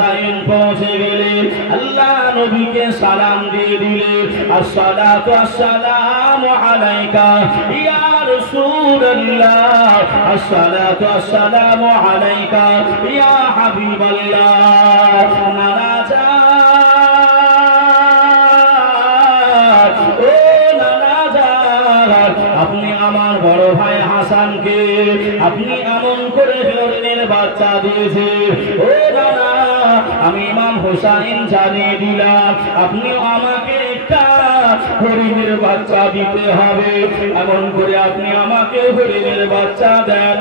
হুসাইন পৌঁছে গেলে আল্লাহ নবীকে সালাম দিয়ে দিলে, আসসালাতু আসসালামু আলাইকা ইয়া রাসূলুল্লাহ, আসসালাতু আসসালামু আলাইকা ইয়া হাবিবাল্লাহ। নানা জান, ও নানা জান, আপনি আমার বড় ভাই হাসানকে আপনি এমন করে হরিণের বাচ্চা দিয়েছে। ও নানা, আমি ইমাম হুসাইন জানিয়ে দিলাম আপনিও আমাকে একটা হরিণের বাচ্চা দিতে হবে, এমন করে আপনি আমাকে হরিণের বাচ্চা দেন।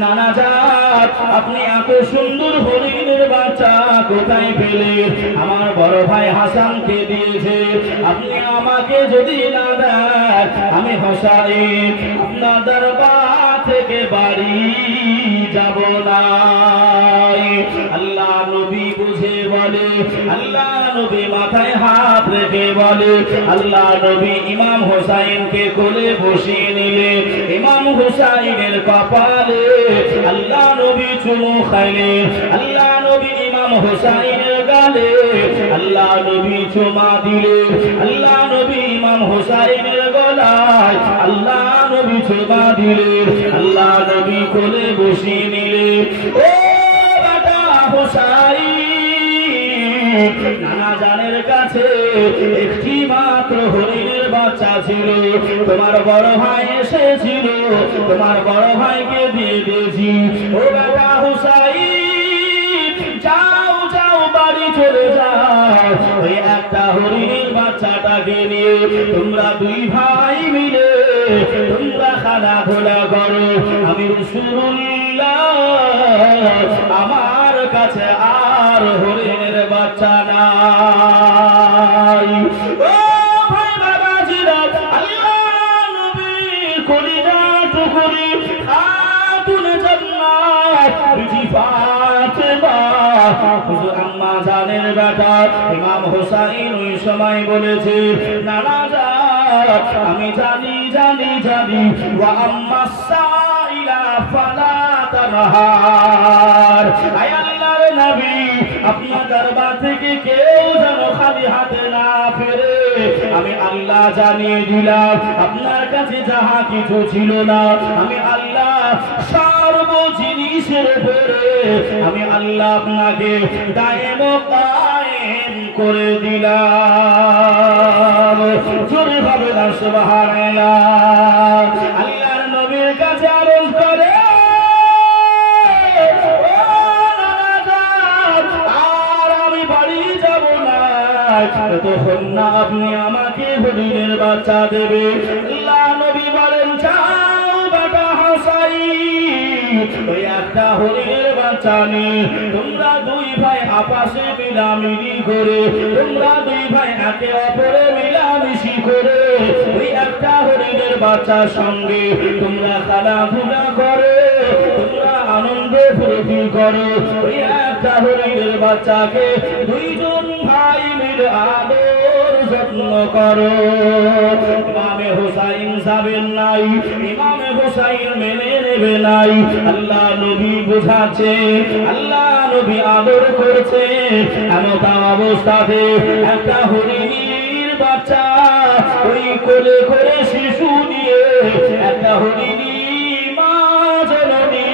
নানা জান, আপনি এত সুন্দর হরিণের বাচ্চা কোথায় পেলেন? আমার বড় ভাই হাসানকে দিয়েছে। আপনি আমাকে যদি না দেন, আমি হুসাইন আপনার দরবার থেকে বাড়ি যাব না। আল্লাহ নবী বুঝে বলে, আল্লাহ নবী মাথায় হাত রেখে বলে, আল্লাহ নবী ইমাম হুসাইনকে কোলে বসিয়ে নিলেন। ইমাম হুসাইনের কপালে আল্লাহ নবী চুমু খাইলেন। আল্লাহ নবী ইমাম হুসাইনের গালে আল্লাহ নবী চুমা দিলেন। আল্লাহ নবী ইমাম হুসাইনের গলায় আল্লাহ নবী চুমা দিলেন। আল্লাহ নবী কোলে বসিয়ে নিলেন। ও বাবা হুসাইন, নানা জানের কাছে একটি মাত্র হরিণের বাচ্চা ছিল, তোমার বড় ভাই এসেছিল, তোমার বড় ভাইকে দিয়ে দিয়েছি। ও বাবা হুসাইন, যাও যাও বাড়ি চলে যাও, ওই একটা হরিণের বাচ্চাটাকে নিয়ে তোমরা দুই ভাই মিলে তোমরা খেলাধুলা করো। আমি রাসূলুল্লাহ, আমার কাছে আর হরিণের বাচ্চা নাই। ও ভাই বাবাজিরা, আল্লাহ নবীর কলিজা টুকরি খাতুন জান্নাত বিবি ফাতেমা হুজুর আম্মা জানের বেটা ইমাম হুসাইন ওই সময় বলেছে, নানা জান, আমি জানি জানি জানি, ওয়া আম্মা সাইলা ফালা তানহার। আয় আল্লাহর নবী, আপনার দরবার থেকে কেউ যেন খালি হাতে না ফেরে। আমি আল্লাহ জানিয়ে দিলাম আপনার কাছে যাহা কিছু ছিল না, আমি আল্লাহ সর্ব জিনিসের উপরে আমি আল্লাহ আপনাকে দায়েম কায়েম করে দিলাম। জোরে ভাবে না সুবহানাল্লাহ। আল্লাহর নবীর কাছে আরজ করে, তখন না আপনি আমাকে হরিণের বাচ্চা দেবে। আল্লাহ নবী বলেন, যাও বাবা হুসাইন, ওই একটা হরিণের বাচ্চা নিয়ে তোমরা দুই ভাই আপসে মিলামিলি করে, তোমরা দুই ভাই একে অপরে মিলামিশি করে ওই একটা হরিণের বাচ্চার সঙ্গে তোমরা খেলাধুলা করে, তোমরা আনন্দ ফুর্তি করো। ওই একটা হরিণের বাচ্চাকে দুইজন ভাই মিলে আদর যত্ন করো। ইমামে হুসাইন যাবেন নাই, ইমামে হুসাইন মেনে নেবে নাই। আল্লাহ নবী বুঝাচ্ছে, আল্লাহ নবী আদর করছে। এমন অবস্থাতে একটা হরিণীর বাচ্চা ওই কোলে করে শিশু নিয়ে একটা হরিণী মা জননী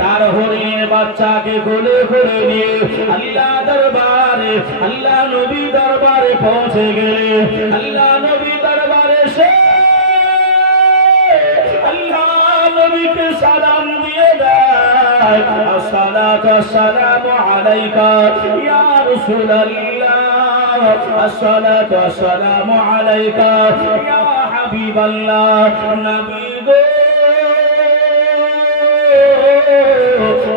তার হরিণের বাচ্চাকে কোলে করে নিয়ে আল্লাহ দরবারে, আল্লাহ নবী দরবারে পৌঁছে গেলে আল্লাহ নবী দরবারে সে আল্লাহ নবীকে সালাম দিয়ে দেয়, আসসালাতু আসসালামু আলাইকা ইয়া রাসূলুল্লাহ, আসসালাতু আসসালামু আলাইকা ইয়া হাবিবাল্লাহ। নবী গো,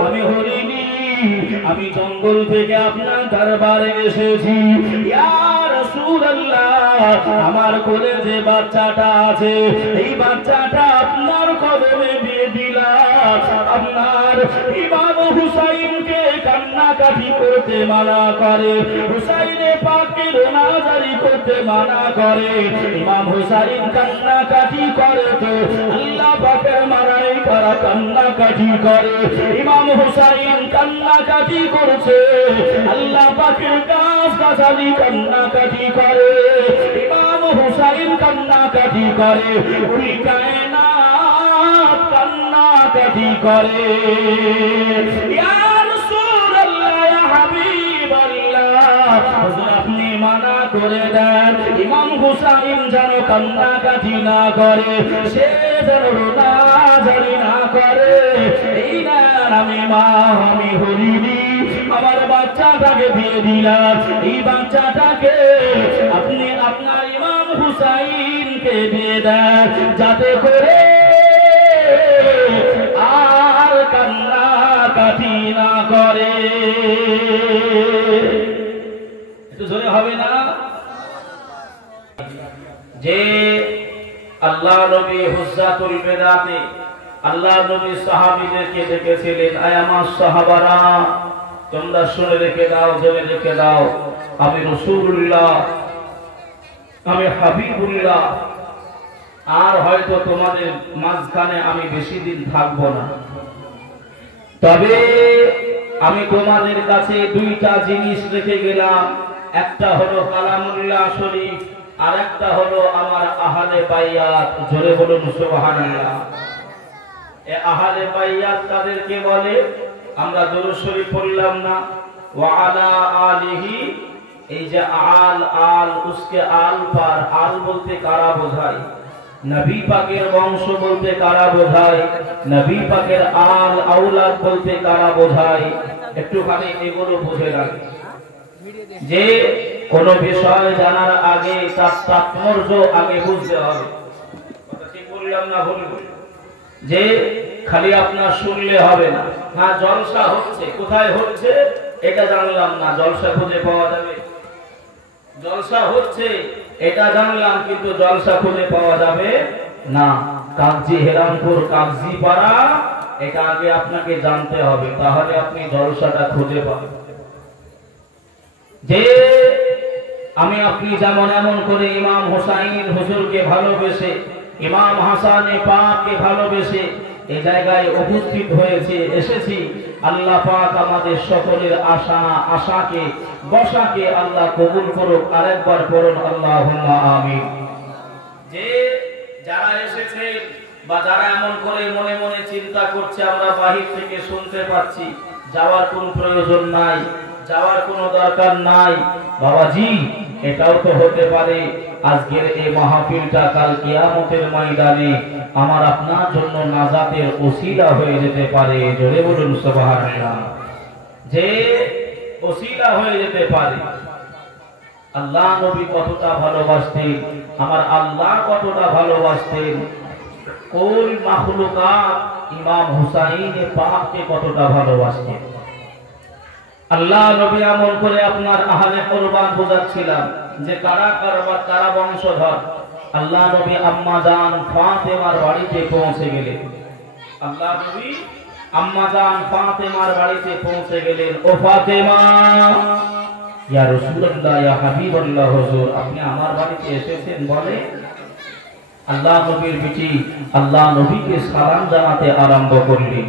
আমি হরিণী, আমি জঙ্গল থেকে আপনার দরবারে এসেছি। ইয়া রাসূলুল্লাহ, আমার কোলে যে বাচ্চাটা আছে এই বাচ্চাটা আপনার কদমে দিয়ে দিলাম। আপনার ইমাম হুসাইনকে কান্নাকাটি করতে মানা করে, হুসাইনে পাকের রোনাজারি করতে মানা করে। ইমাম হুসাইন কান্নাকাটি করে তো আল্লাহ পাকের মালায়েকারা কান্নাকাটি করে। ইমাম হুসাইন কান্নাকাটি করছে, আল্লাহ পাকের গাছগাছালি কান্নাকাটি করে। ইমাম হুসাইন কান্নাকাটি করে, ওই কায়নাত কান্নাকাটি করে। ইয়া রাসূলুল্লাহ, ইয়া হাবিবাল্লাহ, হুজুর আপনি মানা করে দেন ইমাম হুসাইন যেন কান্নাকাটি না করে, সে যেন রোনাজারি না করে। এই না আমি মা, আমি হরিণী, আমার বাচ্চাটাকে দিয়ে দিলাম, এই বাচ্চাটাকে আপনি আপনার ইমাম হুসাইনকে দিয়ে দেন, যাতে করে আর কান্নাকাটি না করে। একটু জোরে হবে না? যে আল্লাহ নবী হুজ্জাতুল বেদাতে আল্লাহ নবী সাহাবীদেরকে ডেকেছিলেন, আয় আমার সাহাবারা তোমরা শুনে রেখে দাও, জেনে রেখে দাও, আমি রাসূলুল্লাহ, আমি হাবিবুল্লাহ, আর হয়তো তোমাদের মাঝখানে আমি বেশি দিন থাকবো না, তবে আমি তোমাদের কাছে দুইটা জিনিস রেখে গেলাম। একটা হলো কালামুল্লাহ শরীফ, আর একটা হলো আমার আহলে বাইয়াত। জোরে বলুন সুবহানাল্লাহ। এ আহলে বাইয়াত তাদেরকে বলে, আমরা দুরূদ শরীফ পড়লাম না, ওয়া আলা আলিহি, এই যে আল আল উসকে আল পার, আল বলতে কারা বোঝায়? নবী পাকের বংশ বলতে কারা বোঝায়? নবী পাকের আল আওলাদ বলতে কারা বোঝায়? একটুখানি এগুলো বুঝে রাখি, যে কোন বিষয় জানার আগে তার তাৎপর্য আগে বুঝতে হবে। কথা ঠিক বললাম না ভুল? যে খালি আপনার শুনলে হবে না। হ্যাঁ, জলসা হচ্ছে, কোথায় হচ্ছে এটা জানলাম না, জলসা খুঁজে পাওয়া যাবে? জলসা হচ্ছে এটা জানলাম, কিন্তু জলসা খুঁজে পাওয়া যাবে না। কাগজি হেরামপুর, কাগজি পাড়া, এটা আগে আপনাকে জানতে হবে, তাহলে আপনি জলসাটা খুঁজে পাবেন। যে আমি আপনি যেমন এমন করে ইমাম হুসাইন হুজুরকে ভালোবেসে, ইমাম হাসানে পাককে ভালোবেসে এই জায়গায় উপস্থিত হয়েছে, এসেছি, আল্লাহ পাক আমাদের সকলের আশাকে বসাকে আল্লাহ কবুল করুক। আরেকবার পড়ুন আল্লাহুম্মা আমিন। যে যারা এসেছে বা যারা এমন করে মনে মনে চিন্তা করছে, আমরা বাহির থেকে শুনতে পাচ্ছি, যাওয়ার কোনো প্রয়োজন নাই, যাওয়ার কোনো দরকার নাই, বাবাজি এটাও তো হতে পারে আজকের এই মাহফিলটা কাল কিয়ামতের ময়দানে আমার আপনার জন্য নাজাতের ওসিলা হয়ে যেতে পারে। জোরে বলুন সুবহানাল্লাহ। যে ওসিলা হয়ে যেতে পারে। আল্লাহ নবী কতটা ভালোবাসতেন, আমার আল্লাহ কতটা ভালোবাসতেন, কুল মাখলুকাত ইমাম হুসাইন পাককে কতটা ভালোবাসতেন। আল্লাহ নবী আমল করে আপনার আহলে কুরবান বোঝাচ্ছিলাম যে কারা কারবা কারা বংশধর। আল্লাহ নবী আম্মা জান ফাতেমার বাড়িতে পৌঁছে গেলেন। আল্লাহ নবী আম্মা জান ফাতেমার বাড়িতে পৌঁছে গেলেন। ও ফাতেমা, ইয়া রাসূলুল্লাহ, ইয়া হাবিবাল্লাহ, হুজুর আপনি আমার বাড়িতে এসেছেন বলে। আল্লাহ নবীর বিটি আল্লাহ নবীকে সালাম জানাতে আরম্ভ করলেন।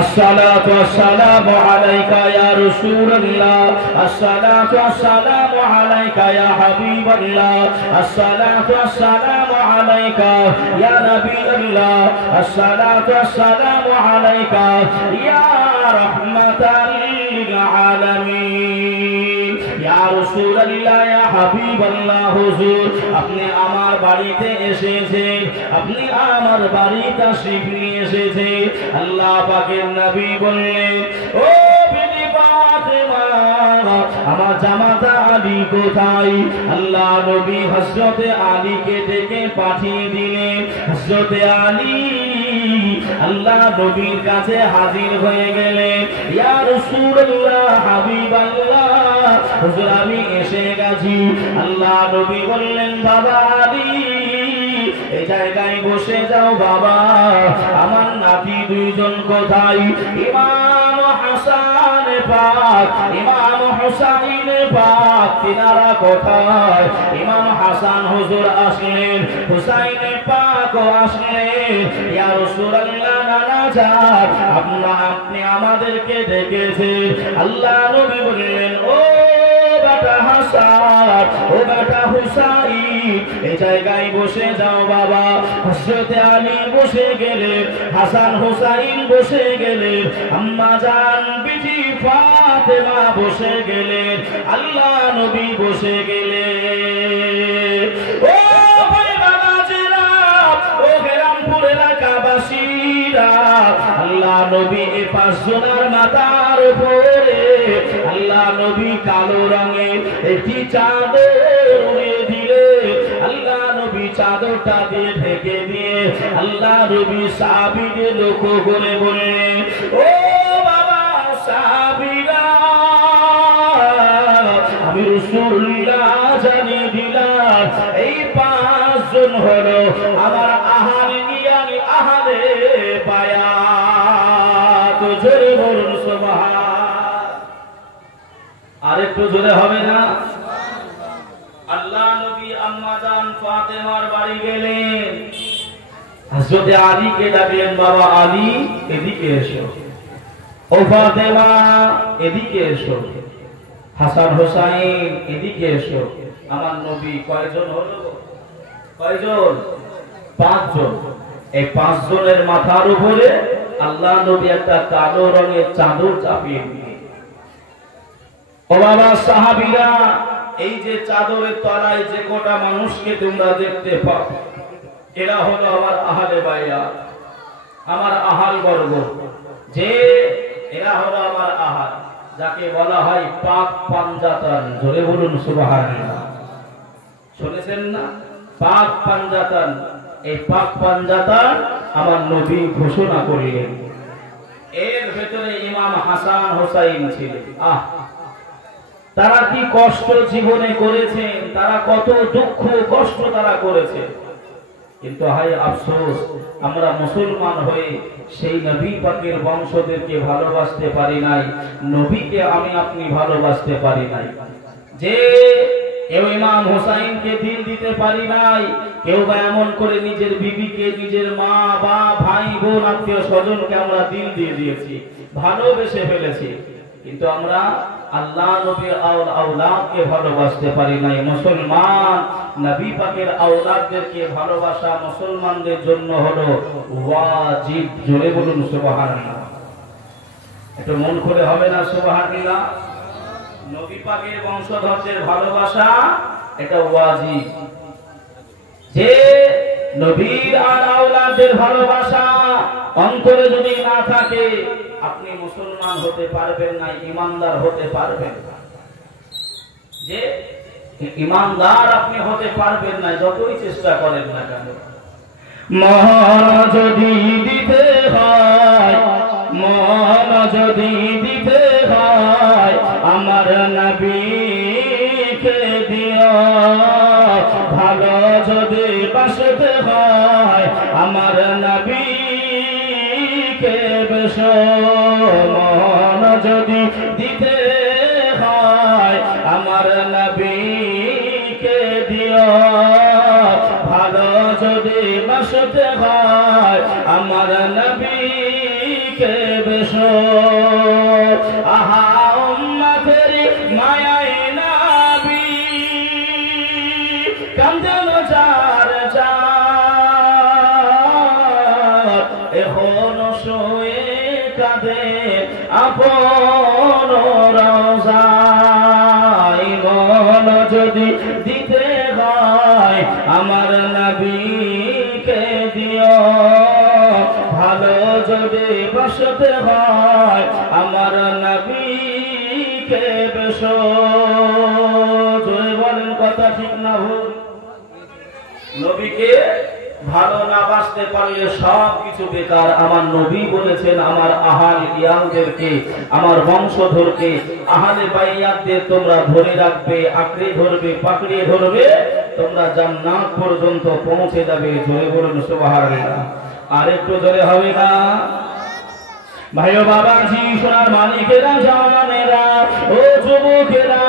আসসালাতু ওয়াসসালামু আলাইকা ইয়া রাসূলুল্লাহ, আসসালাতু ওয়াসসালামু আলাইকা ইয়া হাবিবাল্লাহ, আসসালাতু ওয়াসসালামু আলাইকা ইয়া নবিয়াল্লাহ, আসসালাতু ওয়াসসালামু আলাইকা ইয়া রাহমাতাল লিল আলামিন। ইয়া রাসূলুল্লাহ, ইয়া হাবিবাল্লাহ, হুজুর আপনি আমার বাড়িতে এসেছেন, আপনি আমার বাড়িতে তাশরীফ নিয়ে এসেছেন। আল্লাহ পাকের নবী বললেন, ও বিবি ফাতেমা, আমার জামাতা আলী কোথায়? আল্লাহ নবী হযরতে আলীকে ডেকে পাঠিয়ে দিলেন। হযরতে আলী আল্লাহ নবীর কাছে হাজির হয়ে গেলেন। ইয়া রাসূলুল্লাহ, হাবিবাল্লাহ, হুজুর আমি এসে গেছি। আল্লাহ নবী বললেন, বাবা আলী এই জায়গায় বসে যাও বাবা, আমার নাতি দুইজন কোথায়? ইমাম হাসান পাক ইমাম হুসাইন পাক তিনারা কোথায়? ইমাম হাসান হুজুর আসলেন, হুসাইন পাক আসলেন। ইয়া রাসূলুল্লাহ নানা যান, আপনি আমাদেরকে ডেকেছেন। আল্লাহ নবী বললেন, ও বেটা হাসান, ও বেটা হুসাইন, এই জায়গায় বসে যাও বাবা। হযরত আলী বসে গেলেন, হাসান হুসাইন বসে গেলেন, আম্মা জান বিটি ফাতেমা বসে গেলেন, আল্লাহ নবী বসে গেলেন। ও ভাই বাবাজিরা, ও গেরামপুর এলাকাবাসীরা, আল্লাহ নবী এই পাঁচজনের মাথার উপরে আল্লাহ নবী কালো রঙের একটি চাদর উড়িয়ে দিলে, আল্লাহ নবী চাদরটা দিয়ে ঢেকে দিয়ে আল্লাহ নবী সাহাবীদের লক্ষ্য করে বললেন, ও বাবা সাহাবীরা, আমি রাসূলুল্লাহ জানিয়ে দিলাম এই পাঁচজন হলো আমার আহলে ইয়ানি আহলে বায়াত। জোরে বলুন সুবহান। আরেকটু জোরে হবে না? আল্লাহ নবী আম্মা জান ফাতেমার বাড়ি গেলেন, হযরত আলীকে ডাকলেন, বাবা আলী এদিকে এসো, ও ফাতেমা এদিকে এসো, হাসান হুসাইন এদিকে এসো। আমার নবী কয়জন হলো? কয়জন? পাঁচজন। এই পাঁচজনের মাথার উপরে আল্লাহ নবী একটা কালো রঙের চাদর চাপিয়ে দিলেন। ও বাবা সাহাবীরা, এই যে চাদরের তলায় যে কটা মানুষকে তোমরা দেখতে পাও, এরা হলো আমার আহলে বায়াত, আমার আহাল বর্গ, যে এরা হলো আমার আহাল, যাকে বলা হয় পাক পাঞ্জাতন। জোরে বলুন সুবহানাল্লাহ। শুনেছেন না? পাক পাঞ্জাতন। এই পাক পাঞ্জাতন আমার নবী ঘোষণা করলেন। এর ভেতরে ইমাম হাসান হুসাইন ছিলেন। তারা কি কষ্ট জীবনে করেছেন, তারা কত দুঃখ কষ্ট তারা করেছে, কিন্তু হায় আফসোস, আমরা মুসলমান হয়ে সেই নবী পাকের বংশদেরকে ভালোবাসতে পারি নাই, নবীকে আমি আপনি ভালোবাসতে পারি নাই। যে কেউ ইমাম হুসাইনকে দিল দিতে পারি নাই, কেউ বা এমন করে নিজের বিবিকে, নিজের মা বা ভাই বোন আত্মীয় স্বজনকে আমরা দিল দিয়ে দিয়েছি, ভালোবেসে ফেলেছি, কিন্তু আমরা আল্লাহ নবীর আওলাদকে ভালোবাসতে পারি নাই। মুসলমান নবী পাকের আওলাদদেরকে ভালোবাসা মুসলমানদের জন্য হলো ওয়াজিব। জোরে বলুন সুবহানাল্লাহ। একটু মন খুলে হবে না সুবহানাল্লাহ? নবী পাকের বংশধরদের ভালোবাসা এটা ওয়াজিব। যে নবীর আর আওলাদের ভালোবাসা অন্তরে যদি না থাকে, আপনি মুসলমান হতে পারবেন না, ইমানদার হতে পারবেন না। যে ইমানদার আপনি হতে পারবেন না, যতই চেষ্টা করেন না কেন। মন যদি দিতে হয়, মন যদি দিতে হয়, আমার নবীকে দিও। ভালো যদি বাসতে হয়, আমার নবীকে বেশো। মন যদি দিতে হয়, আমার নবীকে দিও। ভালো যদি বাসতে হয়, আমার নবীকে বেশো। আহা উম্মতের মায়ায় নবী, কান্দেন যার যার, এখনো শুয়ে কাঁদে আপন রওজায়। মন যদি দিতে হয়, আমার নবীকে দিও। ভালো যদি বাসতে হয়, আমার নবীকে বেশো। জোরে বলেন, কথা ঠিক না ভুল? নবীকে ভালো না বাসতে পারলে সব কিছু বেকার। আমার নবী বলেছেন, আমার আহাল ইয়ালদেরকে, আমার বংশধরকে, আহলে বাইয়াতদের তোমরা ধরে রাখবে, আঁকড়ে ধরবে, পাকড়িয়ে ধরবে, তোমরা জান্নাত পর্যন্ত পৌঁছে যাবে। জোরে বলুন সুবহানাল্লাহ। আর একটু জোরে হবে না? ভাইও বাবাজি, সোনার মানিকেরা, জওয়ানেরা, ও যুবকেরা,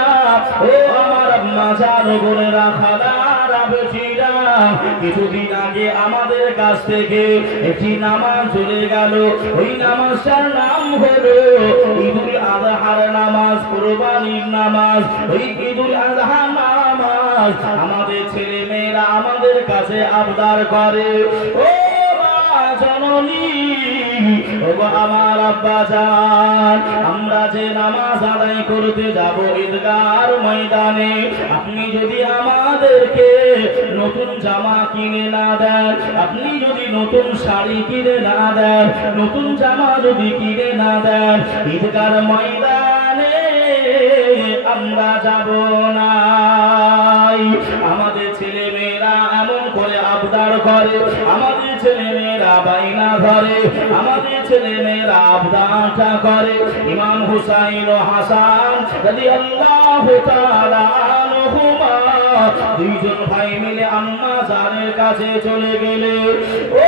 ও আমার আম্মা জান, বোনেরা, খালারা, বেটিরা, কিছুদিন আগে আমাদের কাছ থেকে একটি নামাজ চলে গেল। ওই নামাজটার নাম হলো ঈদুল আযহার নামাজ, কুরবানির নামাজ। ওই ঈদুল আযহা নামাজ আমাদের ছেলে মেয়েরা আমাদের কাছে আবদার করে, ও জননী, ও আমার আব্বা জান, আমরা যে নামাজ আদায় করতে যাব ঈদগাহর ময়দানে, আপনি যদি আমাদেরকে নতুন জামা কিনে না দেন, আপনি যদি নতুন শাড়ি কিনে না দেন, নতুন জামা যদি কিনে না দেন, ঈদগাহর ময়দানে আমরা যাব না। আমাদের ছেলে মেয়েরা এমন করে আবদার করে, আমাদের ছেলে মেয়েরা বাইনা ধরে, আমাদের ছেলে মেয়েরা আবদারটা করে। ইমাম হুসাইন ও হাসান রাদিয়াল্লাহু তাআলা আনহুমা দুইজন ভাই মিলে আম্মা জানের কাছে চলে গেলে, ও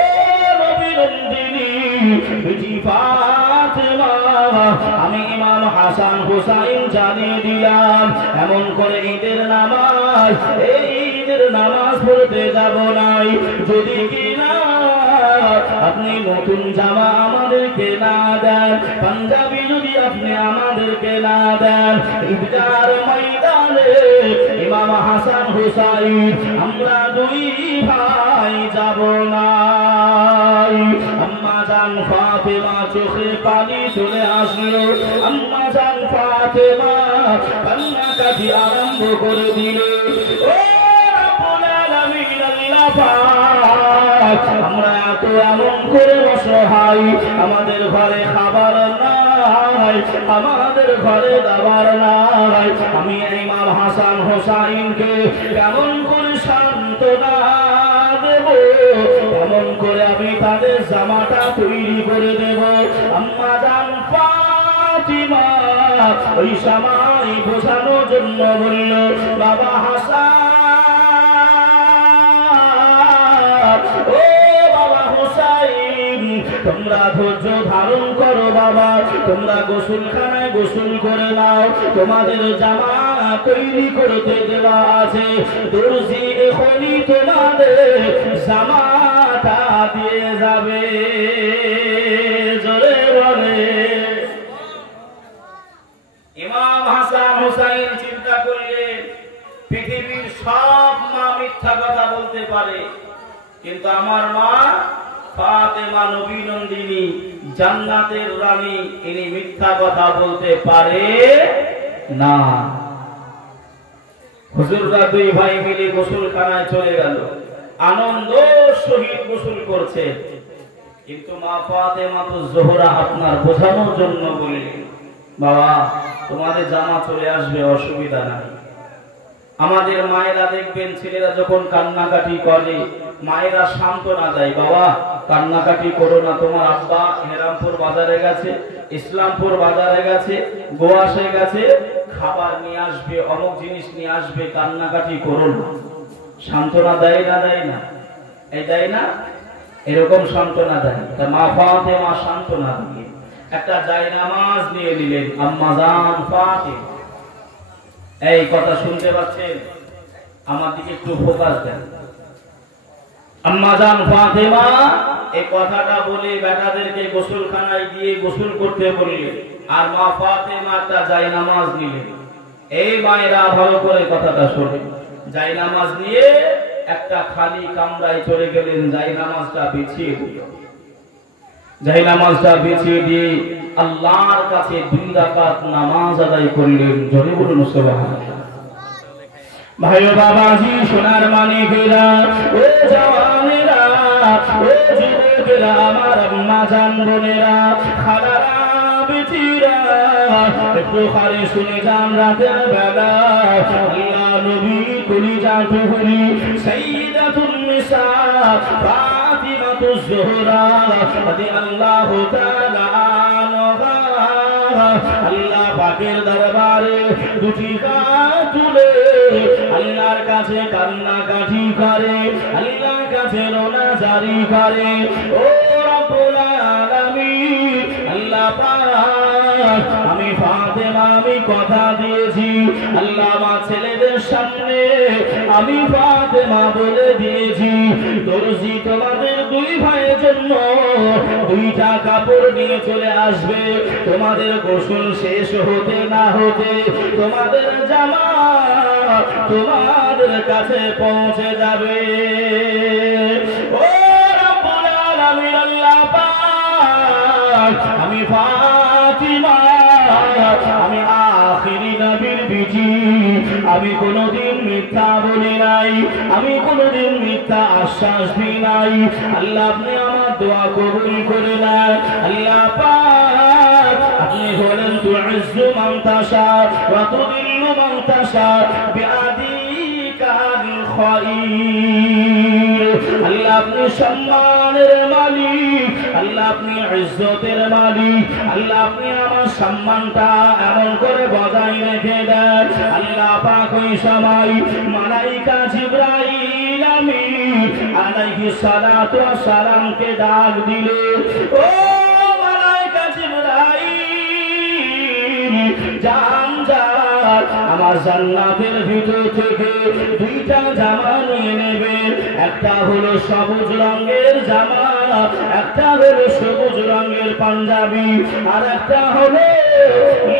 নবী নন্দিনী বেটি ফাতেমা, আমি ইমাম হাসান হুসাইন জানিয়ে দিলাম এমন করে ঈদের নামাজ, এই ঈদের নামাজ পড়তে যাব নাই, যদি কিনা আপনি নতুন জামা আমাদেরকে না দেন, পাঞ্জাবি যদি আপনি আমাদেরকে না দেন, ঈদগাহর ময়দানে ইমাম হাসান হুসাইন আমরা দুই ভাই যাব না। আম্মা জান ফাতেমা চোখে পানি চলে আসলো, আম্মা জান ফাতেমা কান্নাকাটি আরম্ভ করে দিল। ও রব্বুল আলামিন, আল্লাহ পাক, আমরা এত এমন করে অসহায়, আমাদের ঘরে খাবার নাই, আমাদের ঘরে দাবার নাই, আমি ইমাম হাসান হোসাইনকে কেমন করে সান্ত্বনা দেব, কেমন করে আমি তাদের জামাটা তৈরি করে দেব। আম্মা জান ফাতিমা ওই সময় বোঝানোর জন্য বলল, বাবা হাসান, ও বাবা হুসাইন, তোমরা ধৈর্য ধারণ করো বাবা, তোমরা গোসলখানায় গোসল করে নাও, তোমাদের জামা তৈরি করতে দেওয়া আছে, দর্জি এখনই তোমাদের জামাটা দিয়ে যাবে। জোরে বলে। ইমাম হাসান হুসাইন চিন্তা করলেন, পৃথিবীর সব মা মিথ্যা কথা বলতে পারে, কিন্তু আমার মা ফাতেমা নবী নন্দিনী জান্নাতের রানী, ইনি মিথ্যা কথা বলতে পারে না। হুজুররা দুই ভাই মিলে গোসলখানায় চলে গেল, আনন্দ সহিত গোসল করছে, কিন্তু মা ফাতেমা তো জোহরা আপনার বোঝানোর জন্য বললেন, বাবা তোমাদের জামা চলে আসবে, অসুবিধা নাই। আমাদের মায়েরা দেখবেন ছেলেরা যখন কান্নাকাটি করে, মায়েরা সান্ত্বনা দেয়, বাবা কান্নাকাটি করো না, তোমার আব্বা হেরামপুর বাজারে গেছে, ইসলামপুর বাজারে গেছে, গোয়াসে গেছে, খাবার নিয়ে আসবে, অমুক জিনিস নিয়ে আসবে, কান্নাকাটি করো না। সান্ত্বনা দেয় না, দেয় না? এই দেয় না? এরকম সান্ত্বনা দেয়। তা মা ফাতেমা সান্ত্বনা দিয়ে একটা জায়নামাজ নিয়ে নিলেন। আম্মা জান ফাতেমা, এই কথা শুনতে পাচ্ছেন? আমার দিকে একটু ফোকাস দেন। আম্মা জান ফাতেমা এই কথাটা বলে বেটাদেরকে গোসলখানায় গিয়ে গোসল করতে বললেন, আর মা ফাতেমা একটা জায়নামাজ নিলেন। এই মায়েরা ভালো করে কথাটা শোনেন, জায়নামাজ নিয়ে একটা খালি কামরায় চলে গেলেন, জায়নামাজটা বিছিয়ে দিল। জায়নামাজটা বিছিয়ে দিয়ে আল্লাহর কাছে 2 রাকাত নামাজ আদায় করলেন। জোরে বলুন সুবহানাল্লাহ। ভাই বাবাজি, সোনার মানিকেরা, ও জওয়ানেরা, ও যুবকেরা, আমার আম্মা জান বোনেরা, খালারা, বেটিরা, একটু খালি শুনে যান, রাতের বেলা আল্লাহ নবী কলিজা টুকরি সাইয়্যিদাতুন নিসা ফাতিমাতুজ জোহরা রাদিয়াল্লাহু তাআলা আনহা আল্লাহ পাকের দরবারে 2টি হাত তুলে আল্লাহর কাছে কান্নাকাটি করে, আল্লাহর কাছে রোনা জারি করে। ও রব্বুল আলামিন, আল্লাহ আল্লাহ পাক আমি ফাতেমা আমি কথা দিয়েছি আল্লাহ আমার ছেলেদের সামনে আমি ফাতেমা বলে দিয়েছি দরজি তোমাদের দুই ভাইয়ের জন্য দুইটা কাপড় নিয়ে চলে আসবে তোমাদের গোসল শেষ হতে না হতে তোমাদের জামা তোমাদের কাছে পৌঁছে যাবে ও রব্বুল আলামিন আল্লাহ পাক আমি ফাতিমা আমি আখিরি নবীর বিজি আমি কোনদিন মিথ্যা বলি নাই আমি কোনদিন মিথ্যা আশ্বাস দিই নাই আল্লাহ আপনি আমার দোয়া কবুল করে নেন আল্লাহ পাক আপনি বলেন তুইজ্জু মান তাশা ওয়া তুযিল্লু মান তাশা বিআদিকাল খায়র আল্লাহ আপনি সম্মানের মালিক আল্লাহ আপনি ইজ্জতের মালিক আল্লাহ আপনি আমার সম্মানটা এমন করে বজায় রেখে দেন আল্লাহ পাক ওই সময় মালাইকা জিবরাইল আমিন আলাইহিস সালাতু ওয়াস সালামকে ডাক দিলে ও মালাইকা জিবরাইল জান যান আমার জান্নাতের ভিতর থেকে দুইটা জামা নিয়ে নেবেন একটা হলো সবুজ রঙের জামা একটা হলো সবুজ রঙের পাঞ্জাবি আর একটা হলো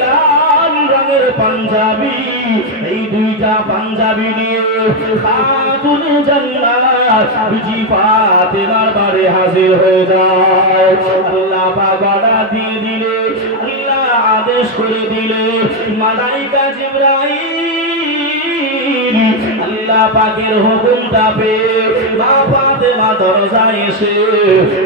লাল রঙের পাঞ্জাবি এই দুইটা পাঞ্জাবি নিয়ে খাতুনে জান্নাত বিজি ফাতেমার বাড়ি হাজির হয়ে যায় আল্লাহ পাক অর্ডার দিয়ে দিলে আল্লাহ আদেশ করে দিলে মালাইকা জিবরাইল আল্লাহ পাকের হুকুমটা পেয়ে মা ফাতেমা দরজায় এসে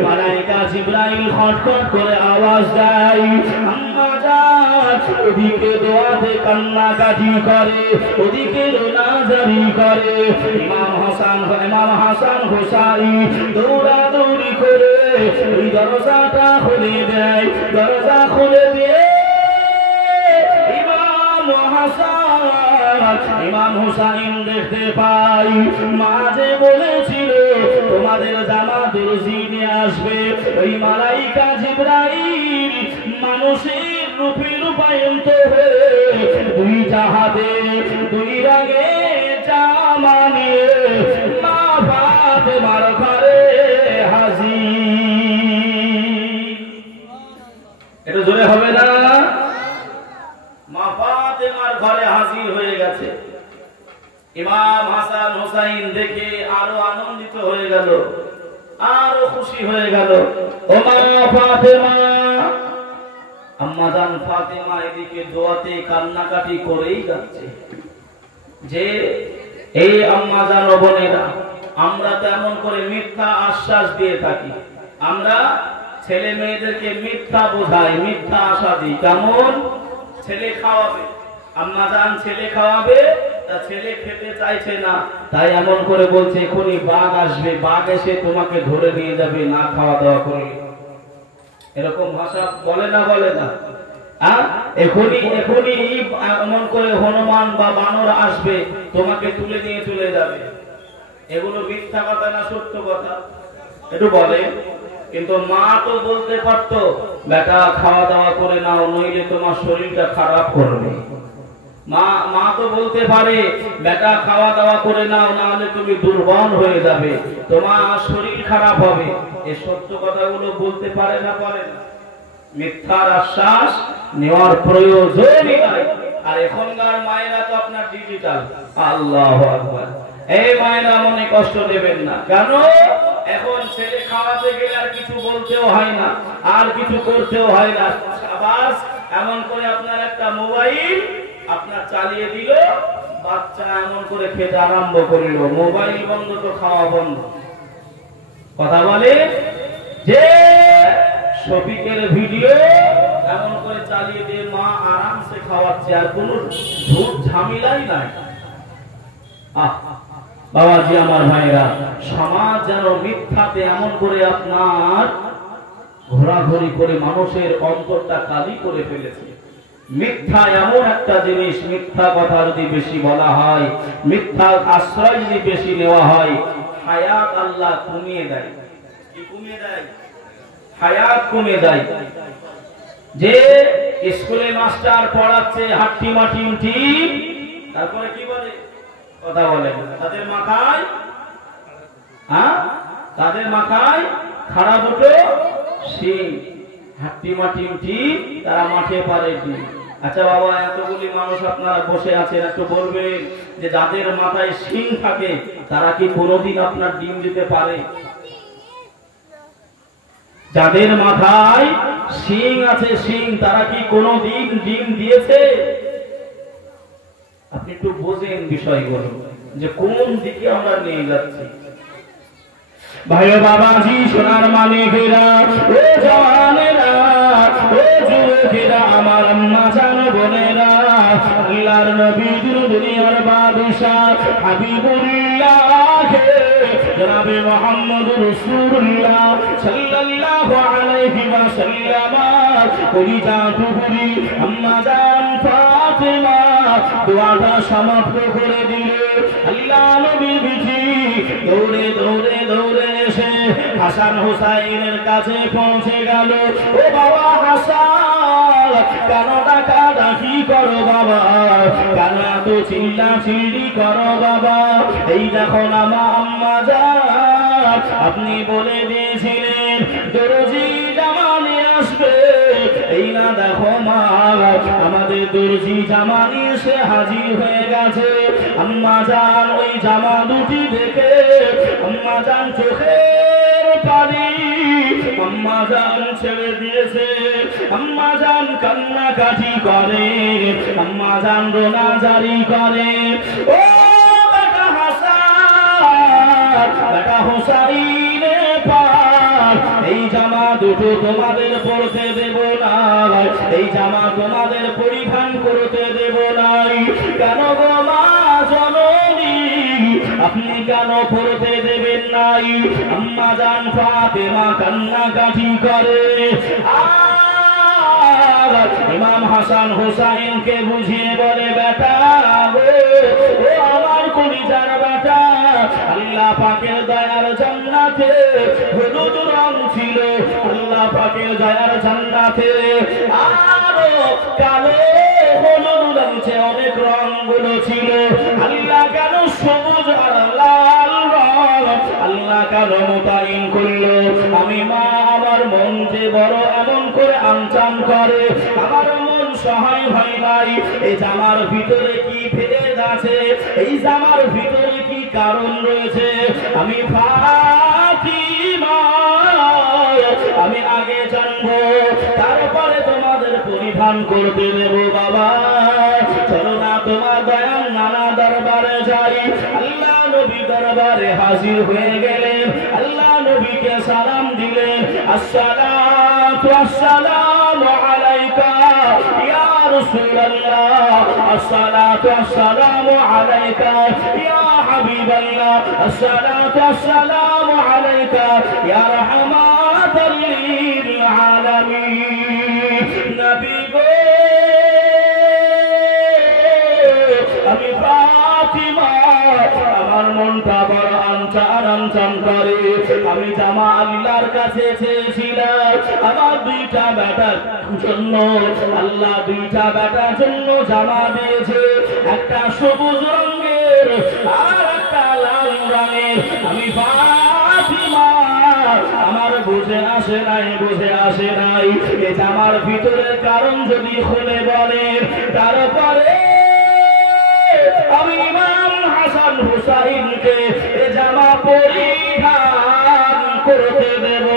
মালাইকা জিবরাইল খটখট করে আওয়াজ দেয় আম্মা জান ওদিকে দোয়াতে কান্নাকাটি করে ওদিকে রোনাজারি করে ইমাম হাসান হোসাইন দৌড়াদৌড়ি করে ওই দরজাটা খুলে দেয় দরজা খুলে দিয়ে ইমাম হুসাইন দেখতে পাই মা যে বলেছিল তোমাদের জামা দরজি নিয়ে আসবে ওই মালাইকা জিবরাইল মানুষের রূপে রূপায়িত হয়ে দুইটা হাতে দুই রঙে জামা নিয়ে মা ফাতেমার ঘরে হাজির এটা জোরে হবে না মা ফাতেমার ঘরে হাজির হয়ে গেছে ইমাম হাসান হোসাইন দেখে আরো আনন্দিত হয়ে গেল আরো খুশি হয়ে গেল ও মা ফাতেমা আম্মা জান ফাতেমা এদিকে দোয়াতে কান্নাকাটি করেই যাচ্ছে যে এই আম্মা জান ও বোনেরা আমরা তেমন করে মিথ্যা আশ্বাস দিয়ে থাকি আমরা ছেলে মেয়েদেরকে মিথ্যা বোঝাই মিথ্যা আশা দিই কেমন ছেলে খাওয়াবে আম্মা জান ছেলে খাওয়াবে তা ছেলে খেতে চাইছে না তাই এমন করে বলছে এখনই বাঘ আসবে বাঘ এসে তোমাকে ধরে নিয়ে যাবে না খাওয়া দাওয়া করলে এরকম ভাষা বলে না এখনই এমন করে হনুমান বা বানর আসবে তোমাকে তুলে নিয়ে চলে যাবে এগুলো মিথ্যা কথা না সত্য কথা একটু বলে কিন্তু মা তো বলতে পারতো বেটা খাওয়া দাওয়া করে নাও নইলে তোমার শরীরটা খারাপ করবে মা তো বলতে পারে বেটা খাওয়া দাওয়া করে নাও না হলে তুমি দুর্বল হয়ে যাবে তোমার শরীর খারাপ হবে এই সত্য কথাগুলো বলতে পারে না মিথ্যার আশ্বাস নেওয়ার প্রয়োজনই নাই আর এখনকার মায়েরা তো আপনার ডিজিটাল আল্লাহু আকবার এই মায়েরা মনে কষ্ট দেবেন না কেন এখন ছেলে খাওয়াতে গেলে আর কিছু বলতেও হয় না আর কিছু করতেও হয় না বাস এমন করে আপনার একটা মোবাইল আপনার চালিয়ে দিল বাচ্চা এমন করে খেতে আরম্ভ করলো মোবাইল বন্ধ তো খাওয়া বন্ধ কথা বলে যে শফিকের ভিডিও এমন করে চালিয়ে দিয়ে মা আরামসে খাওয়াচ্ছে আর কোনো ঝুট ঝামেলাই নাই বাবাজি আমার ভাইরা সমাজ যেন মিথ্যাতে এমন করে আপনার ঘোরাঘুরি করে মানুষের অন্তরটা কালি করে ফেলেছে মিথ্যা এমন একটা জিনিস মিথ্যা কথা যদি বেশি বলা হয় মিথ্যা আশ্রয় যদি বেশি নেওয়া হয় হায়াত আল্লাহ কমিয়ে দেয় কি কমিয়ে দেয় হায়াত কমে যায় যে স্কুলে মাস্টার পড়াচ্ছে হাট্টি মাটি উঠি, তারপরে কি বলে, কথা বলে, তাদের মাথায় খাড়া দুটো শিং, হাট্টি মাটি উঠি, তারা মাঠে পারে কি। আচ্ছা বাবা, এতগুলি মানুষ আপনারা বসে আছেন, একটু বলবেন যে যাদের মাথায় শিং থাকে তারা কি কোনোদিন আপনার ডিম দিতে পারে? যাদের মাথায় শিং আছে, শিং, তারা কি কোনোদিন ডিম দিয়েছে? আপনি একটু বোঝেন বিষয়গুলো যে কোন দিকে আমরা নিয়ে যাচ্ছি। ভাই বাবাজি, সোনার মানিকেরা, ও জওয়ানেরা, ও যুবকেরা, আমার আম্মা জান বোনেরা, আল্লাহর নবী দুনিয়ার বাদশা হাবিবুল্লাহ জনাবে মুহাম্মদ রাসূলুল্লাহ সাল্লাল্লাহু আলাইহি ওয়াসাল্লাম কলিজা টুকরি আম্মা জান ফাতেমা দোয়াটা সমাপ্ত করে দিলে আল্লাহ নবীর বিধি দৌড়ে দৌড়ে দৌড়ে এসে হাসান হুসাইনের কাছে পৌঁছে গেল। ও বাবা হাসান, কেন ডাকাডাকি করো বাবা, কেন এত চিল্লা চিল্লি করো বাবা? এই দেখো না মা আম্মা জান, আপনি বলে দিয়েছিলেন দরজি জামা নিয়ে আসবে, এই না দেখো মা আমাদের দর্জি জামা নিয়ে এসে হাজির হয়ে গেছে। আম্মা জান ওই জামা দুটি দেখে আম্মা জান চোখের পানি আম্মা জান ছেড়ে দিয়েছে, আম্মা জান কান্নাকাটি করে, আম্মা জান রোনা জারি করে। ও বেটা হাসান, বেটা হুসাইনে পাক, এই জামা দুটো তোমাদের পরতে দেব না, এই জামা তোমাদের পরিধান করতে দেব নাই। কেন গো মা জননী, আপনি কেন পরতে দেবেন নাই? আম্মা জান ফাতেমা কান্নাকাটি করে। ইমাম হাসান হুসাইনকে বুঝিয়ে বলে, বেটা ও আমার কলিজার বেটা, আল্লাহ পাকের দয়ার জান্নাতে হলুদ রং ছিল, আল্লাহ পাকের দয়ার জান্নাতে আরো কালো হলুদ রঙে অনেক রঙগুলো ছিল। আল্লাহ কেন সবুজ আর লাল রং আল্লাহ কেন মোতায়েন করলো? আমি মা, আমার মন যে বড় এমন করে আনচান করে, আমার মন সহায় হয় নাই। এই জামার ভিতরে কি ভেদ আছে, এই জামার ভিতরে কি কারণ রয়েছে? আমি ফাতিমা, আমি আগে জানবো, তারপরে তোমাদের পরিধান করতে দেব বাবা। চলো না তোমার দয়াল নানা দরবারে যাই। আল্লাহ নবী দরবারে হাজির হয়ে গেলেন, আল্লাহ নবীকে সালাম দিলেন, আসসালাতু আসসালামু আলাইকা ইয়া রাসূলুল্লাহ, আসসালাতু আসসালামু আলাইকা ইয়া হাবিবাল্লাহ, আসসালাতু আসসালামু আলাইকা ইয়া রাহমাতাল লিল আলামিন। নবী গো, আমি ফাতিমা, আমার মনটা বড় আনচান আনচান করে। আমি জামা আল্লাহর কাছে চেয়েছিলাম আমার দুইটা বেটার জন্য, আল্লাহ দুইটা বেটার জন্য জামা দিয়েছে, একটা সবুজ রঙের আর একটা লাল রঙের। আমি ফাতিমা, আমার বুঝে আসে নাই, বুঝে আসে নাই। এ জামার ভিতরের কারণ যদি খুলে বলেন, তারপরে আমি ইমাম হাসান হুসাইনকে এ জামা পরিধান করতে দেব।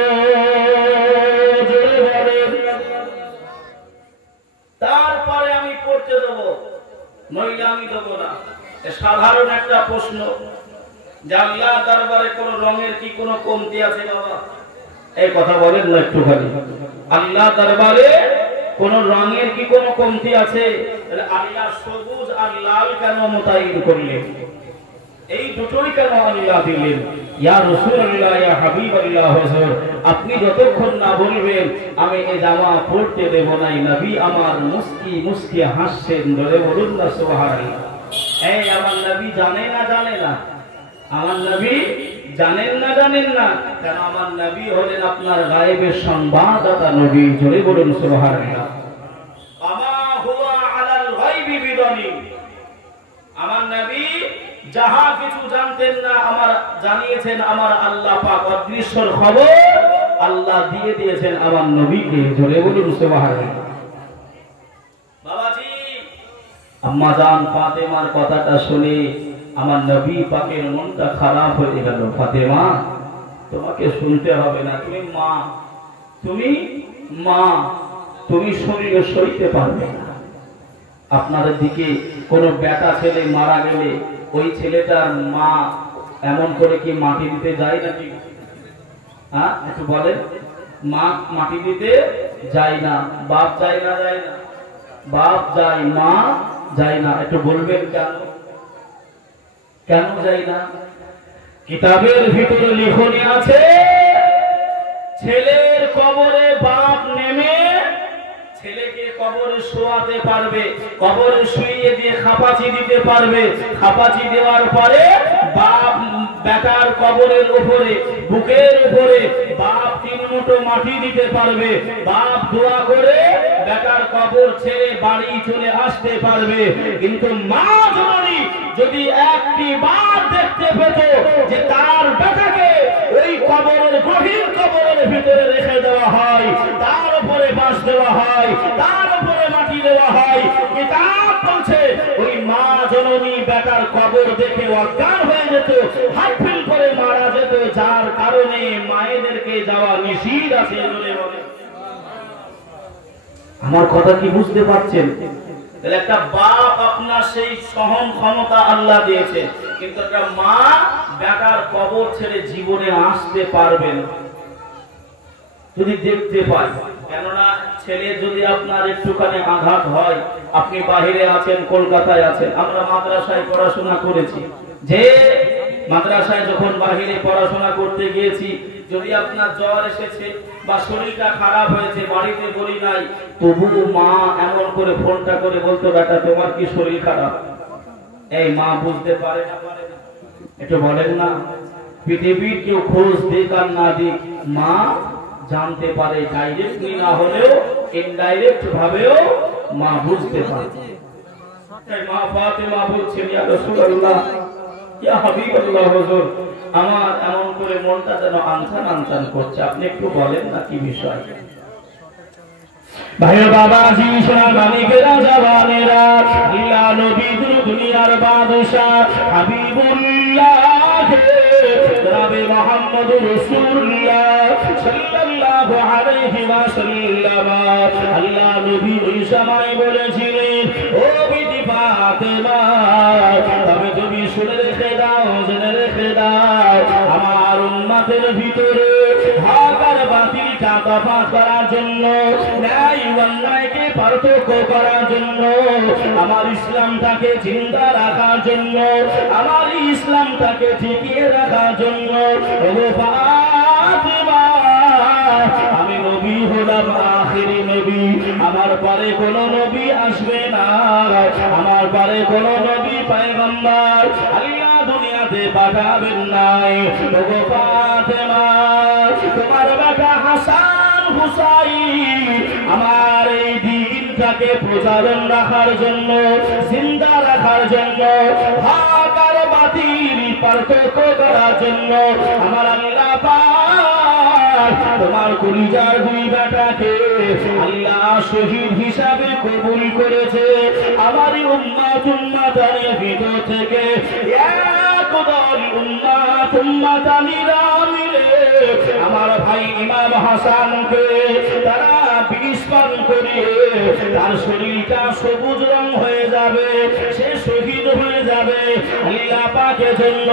তারপরে আমি করতে দেব, নইলে আমি দেব না। সাধারণ একটা প্রশ্ন, যে আল্লাহ দরবারে কোন রঙের কি কোনো কমতি আছে বাবা? এই কথা বলেন না একটুখানি। আল্লাহ দরবারে কোন রঙের কি কোনো কমতি আছে? আল্লাহ সবুজ আর লাল কেন মোতায়েন করলেন? এই দুটোই কেন আল্লাহ দিলেন? ইয়া রাসূলুল্লাহ, ইয়া হাবিবাল্লাহ, হুজুর আপনি যতক্ষণ না বলবেন আমি এই জামা পরতে দেব না, নবী আমার মুস্কি মুস্কি হাসছেন। ধরে বলুন না সুবহানাল্লাহ। এই আমার নবী জানে না, জানে না? আমার নবী জানেন না কেন আমার নবী হলেন আপনার গায়েবের সংবাদদাতা নবী। জোরে বলুন সুবহানাল্লাহ। আমা হুয়া আলাল গায়বি বিদানি, আমার নবী যাহা কিছু জানতেন না আমার জানিয়েছেন আমার আল্লাহ পাক, অদৃশ্যর খবর আল্লাহ দিয়ে দিয়েছেন আমার নবীকে। জোরে বলুন সুবহানাল্লাহ। বাবাজি, আম্মা জান ফাতেমার কথাটা শুনে আমার নবী পাকের মনটা খারাপ হয়ে গেল। ফাতেমা, তোমাকে শুনতে হবে না, তুমি শরীরে সইতে পারবে না। আপনাদের দিকে কোন বেটা ছেলে মারা গেলে ওই ছেলেটার মা এমন করে কি মাটি দিতে যায় নাকি? হ্যাঁ, একটু বলেন। মা মাটি দিতে যায় না, বাপ যায় না? বাপ যায়, মা যায় না। একটু বলবেন কেন যায় না? কিতাবের ভিতরে লিখনি আছে, ছেলের কবরে বাপ নেমে ছেলেকে কবরে শোয়াতে পারবে, কবরে শুইয়ে দিয়ে খাপাচি দিতে পারবে। খাপাচি দেওয়ার পরে বাপ বেটার কবরের উপরে, বুকের উপরে বাপ 3 মুঠো মাটি দিতে পারবে। বাপ দোয়া করে বেটার কবর ছেড়ে বাড়ি চলে আসতে পারবে। কিন্তু মা জননী যদি একটি বার দেখতে পেত যে তার বেটাকে ওই কবরের গভীর কবরের ভিতরে রেখে দেওয়া হয়, তার উপরে বাঁশ দেওয়া হয়, তার উপরে মাটি দেওয়া হয়, কিতাব বলছে ওই মা জননী বেটার কবর দেখে অজ্ঞান হয়ে যেত, হার্টফেল করে মারা যেত, যার কারণে মায়েদেরকে যাওয়া নিষিদ্ধ আছে। আমার কথা কি বুঝতে পারছেন? তাহলে একটা বাপ আপনার সেই সহন ক্ষমতা আল্লাহ দিয়েছে, কিন্তু একটা মা বেটার কবর ছেড়ে জীবনে আসতে পারবে না যদি দেখতে পায়। কেননা ছেলে যদি আপনার একটুখানি আঘাত হয়, আপনি বাহিরে আছেন, কলকাতায় আছেন, আমরা মাদ্রাসায় পড়াশোনা করেছি, যে মাদ্রাসায় যখন বাহিরে পড়াশোনা করতে গিয়েছি, যদি আপনার জ্বর এসেছে বা শরীরটা খারাপ হয়েছে, বাড়িতে বলি নাই, তবুও মা এমন করে ফোনটা করে বলতো, বেটা তোমার কি শরীর খারাপ? এই মা বুঝতে পারে না? একটু বলেন না। পৃথিবীর কেউ খোঁজ দিক আর না দিক, মা জানতে পারে, ডাইরেক্টলি না হলেও ইনডাইরেক্ট ভাবেও মা বুঝতে পারে। তাই মা ফাতেমা বলছেন, ইয়া রাসূলুল্লাহ, ইয়া হাবিবাল্লাহ, হুজুর আমার এমন করে মনটা যেন আনসান করছে, আপনি একটু বলেন না কি বিষয়? ভাইয়ের বাবাজি, সোনার মানিকেরা, জওয়ানেরা, আল্লাহ নবী দুনিয়ার বাদশা হাবিবুল্লাহ জনাবে মুহাম্মদুর রাসূলুল্লাহ সাল্লাল্লাহু আলাইহি ওয়াসাল্লাম, আল্লাহ নবী ওই সময় বলেছিলেন, ও বিবি ফাতেমা, তবে তুমি শুনে রেখে দাও, জেনে রেখে দাও, আমার উম্মতের ভিতরে হক আর বাতিলকে তফাৎ করার জন্য, ন্যায় অন্যায়কে পার্থক্য করার জন্য, আমার ইসলামটাকে জিন্দা রাখার জন্য, আমার ইসলামটাকে টিকিয়ে রাখার জন্য, ও ফাতেমা, আমি নবী হলাম আখিরি নবী, আমার পরে কোন নবী আসবে না, আমার পরে কোন নবী পয়গম্বর আল্লাহ দুনিয়াতে পাঠাবেন নাই। ও ফাতেমা, তোমার বেটা হাসান হুসাইন আমার এই দিনটাকে প্রচারণ রাখার জন্য, জিন্দা রাখার জন্য, হক আর বাতিল পার্থক্য করার জন্য আমার আল্লাহ পাক তোমার কলিজার 2 বেটাকে আল্লাহ শহীদ হিসাবে কবুল করেছে। আমার উম্মাতানের ভিতর থেকে একদল উম্মাতানিরা মিলে আমার ভাই ইমাম হাসানকে তারা বিষ পান করিয়ে তার শরীরটা সবুজ রং হয়ে যাবে, সে শহীদ হয়ে যাবে। আল্লাহ পাকের জন্য,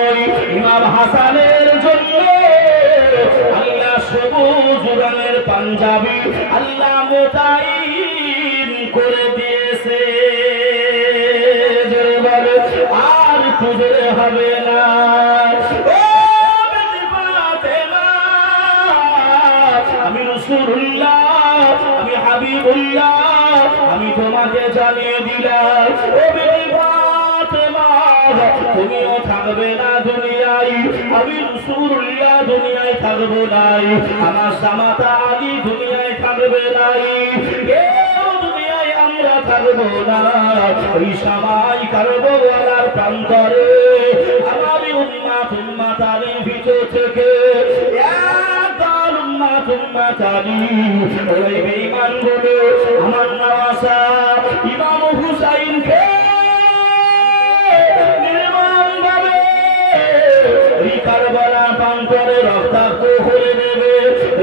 ইমাম হাসানের জন্য আল্লাহ সবুজ রঙের পাঞ্জাবি আল্লাহ মোতায়েন করে দিয়েছে। আর খুঁজে হবে না। আমি রাসূলুল্লাহ, আমি হাবিবুল্লাহ, আমি তোমাকে জানিয়ে দিলাম, ও বিবি ফাতেমা, তুমিও থাকবে না দুনিয়ায়, নাই, আমি রাসূলুল্লাহ দুনিয়ায় থাকবো নাই, আমার জামাতা আলী দুনিয়ায় থাকবে নাই, কেউ দুনিয়ায় আমরা থাকবো না। ওই সময় কারবালার প্রান্তরে আমার উম্মাত আলীর ভিতর থেকে ওই বেঈমানগুলো আমার নওয়াসা ইমাম হুসাইনকে নির্মমভাবে ওই কারবালার প্রান্তরে রক্তাক্ত করে দেবে।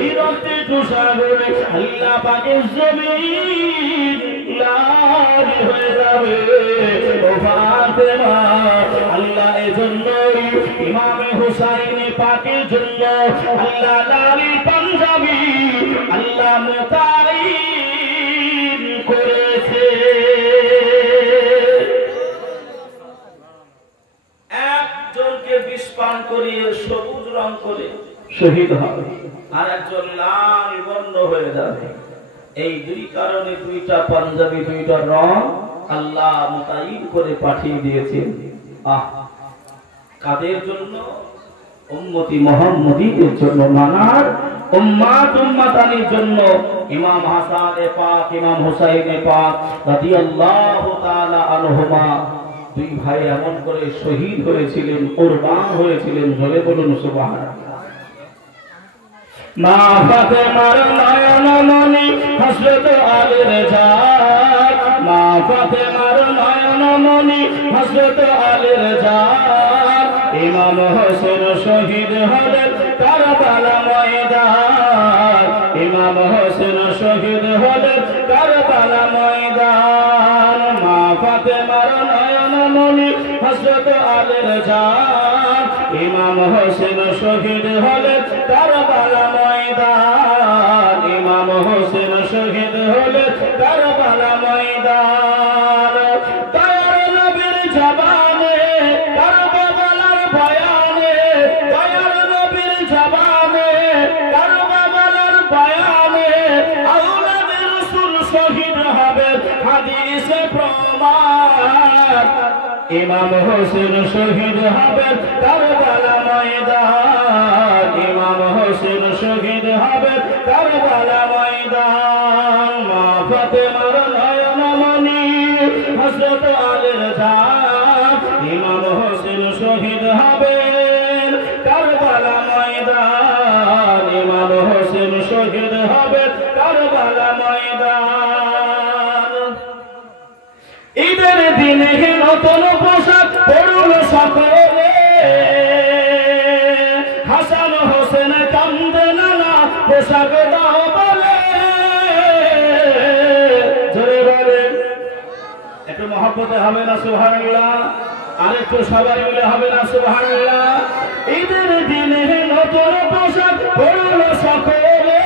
এই রক্তে চুষা করে আল্লাহ পাকের জমিন লাল হয়ে যাবে। ও ফাতেমা, আল্লাহ এজন্যই ইমামে হুসাইন পাকের জন্য আল্লাহ লালি পাঞ্জাবি আল্লাহ মুতাইন করেছে। একজনকে বিষ পান করিয়ে সবুজ রং করে শহীদ হবে, আর একজন লাল বর্ণ হয়ে যাবে। এই দুই কারণে দুইটা পাঞ্জাবি, দুইটা রং আল্লাহ মুতাইন করে পাঠিয়ে দিয়েছেন। কাদের জন্য? উম্মতি মুহাম্মদীদের জন্য, মানার উম্মাতানির জন্য। ইমাম হাসান পাক, ইমাম হুসাইন পাক রাদিয়াল্লাহু তাআলা আনহুমা দুই ভাই এমন করে শহীদ হয়েছিলেন, কুরবান হয়েছিলেন। জোরে বলুন সুবহানাল্লাহ। মা ফাতেমার নয়নমণি হযরত আলীর জাত, মা ফাতেমার নয়নমণি হযরত আলীর জাত। ইমাম হোসেন শহীদ হলেন কারবালা ময়দান, ইমাম হোসেন শহীদ হলেন কারবালা ময়দান। মা ফাতেমার নয়নমণি হযরত আলীর জাত, ইমাম হোসেন শহীদ হলেন কারবালা ময়দান, ইমাম হোসেন শহীদ হলেন কারবালা ময়দান। দয়ার নবীর জবানে কারবালার বয়ানে, দয়ার নবীর জবানে কারবালার বয়ানে আওলাদে রাসূল শহীদ হবে, হাদিসে প্রমাণ। ইমাম হোসেন শহীদ হবে কারবালা ময়দান, ইমাম হোসেন শহীদ হবে কারবালা ময়দান। মা ফাতেমার নয়নমণি হযরত আলীর জাত, ইমাম হোসেন শহীদ হবে কারবালা ময়দান, ইমাম হোসেন শহীদ হবে কারবালা ময়দান। ঈদের দিনে নতুন পোশাক পরল সকলে, হাসান হোসেন কান্দে নানা পোশাক দাও বলে। জোরে বলেন, একটু মহব্বতে হবে না সুবহানাল্লাহ? আর একটু সবাই মিলে হবে না সুবহানাল্লাহ? ঈদের দিনে নতুন পোশাক পরল সকলে,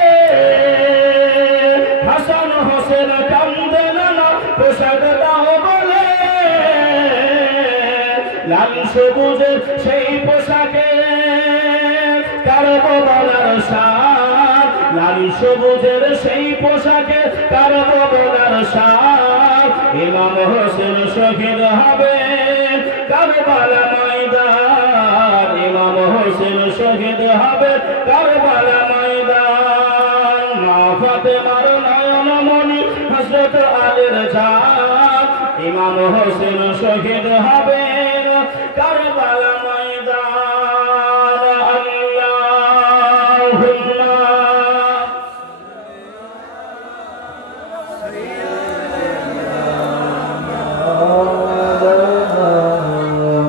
হাসান হোসেন কান্দে নানা পোশাক দাও বলে। লাল সবুজের সেই পোশাকে কারবালার শান, লাল সবুজের সেই পোশাকে কারবালার শান। ইমাম হোসেন শহীদ হবে কারবালা ময়দান, ইমাম হোসেন শহীদ হবে কারবালা ময়দান। মা ফাতেমার নয়নমণি হযরত আলীর জাত, ইমাম হোসেন শহীদ হবে কারবালা ময়দান। আল্লাহুম্মা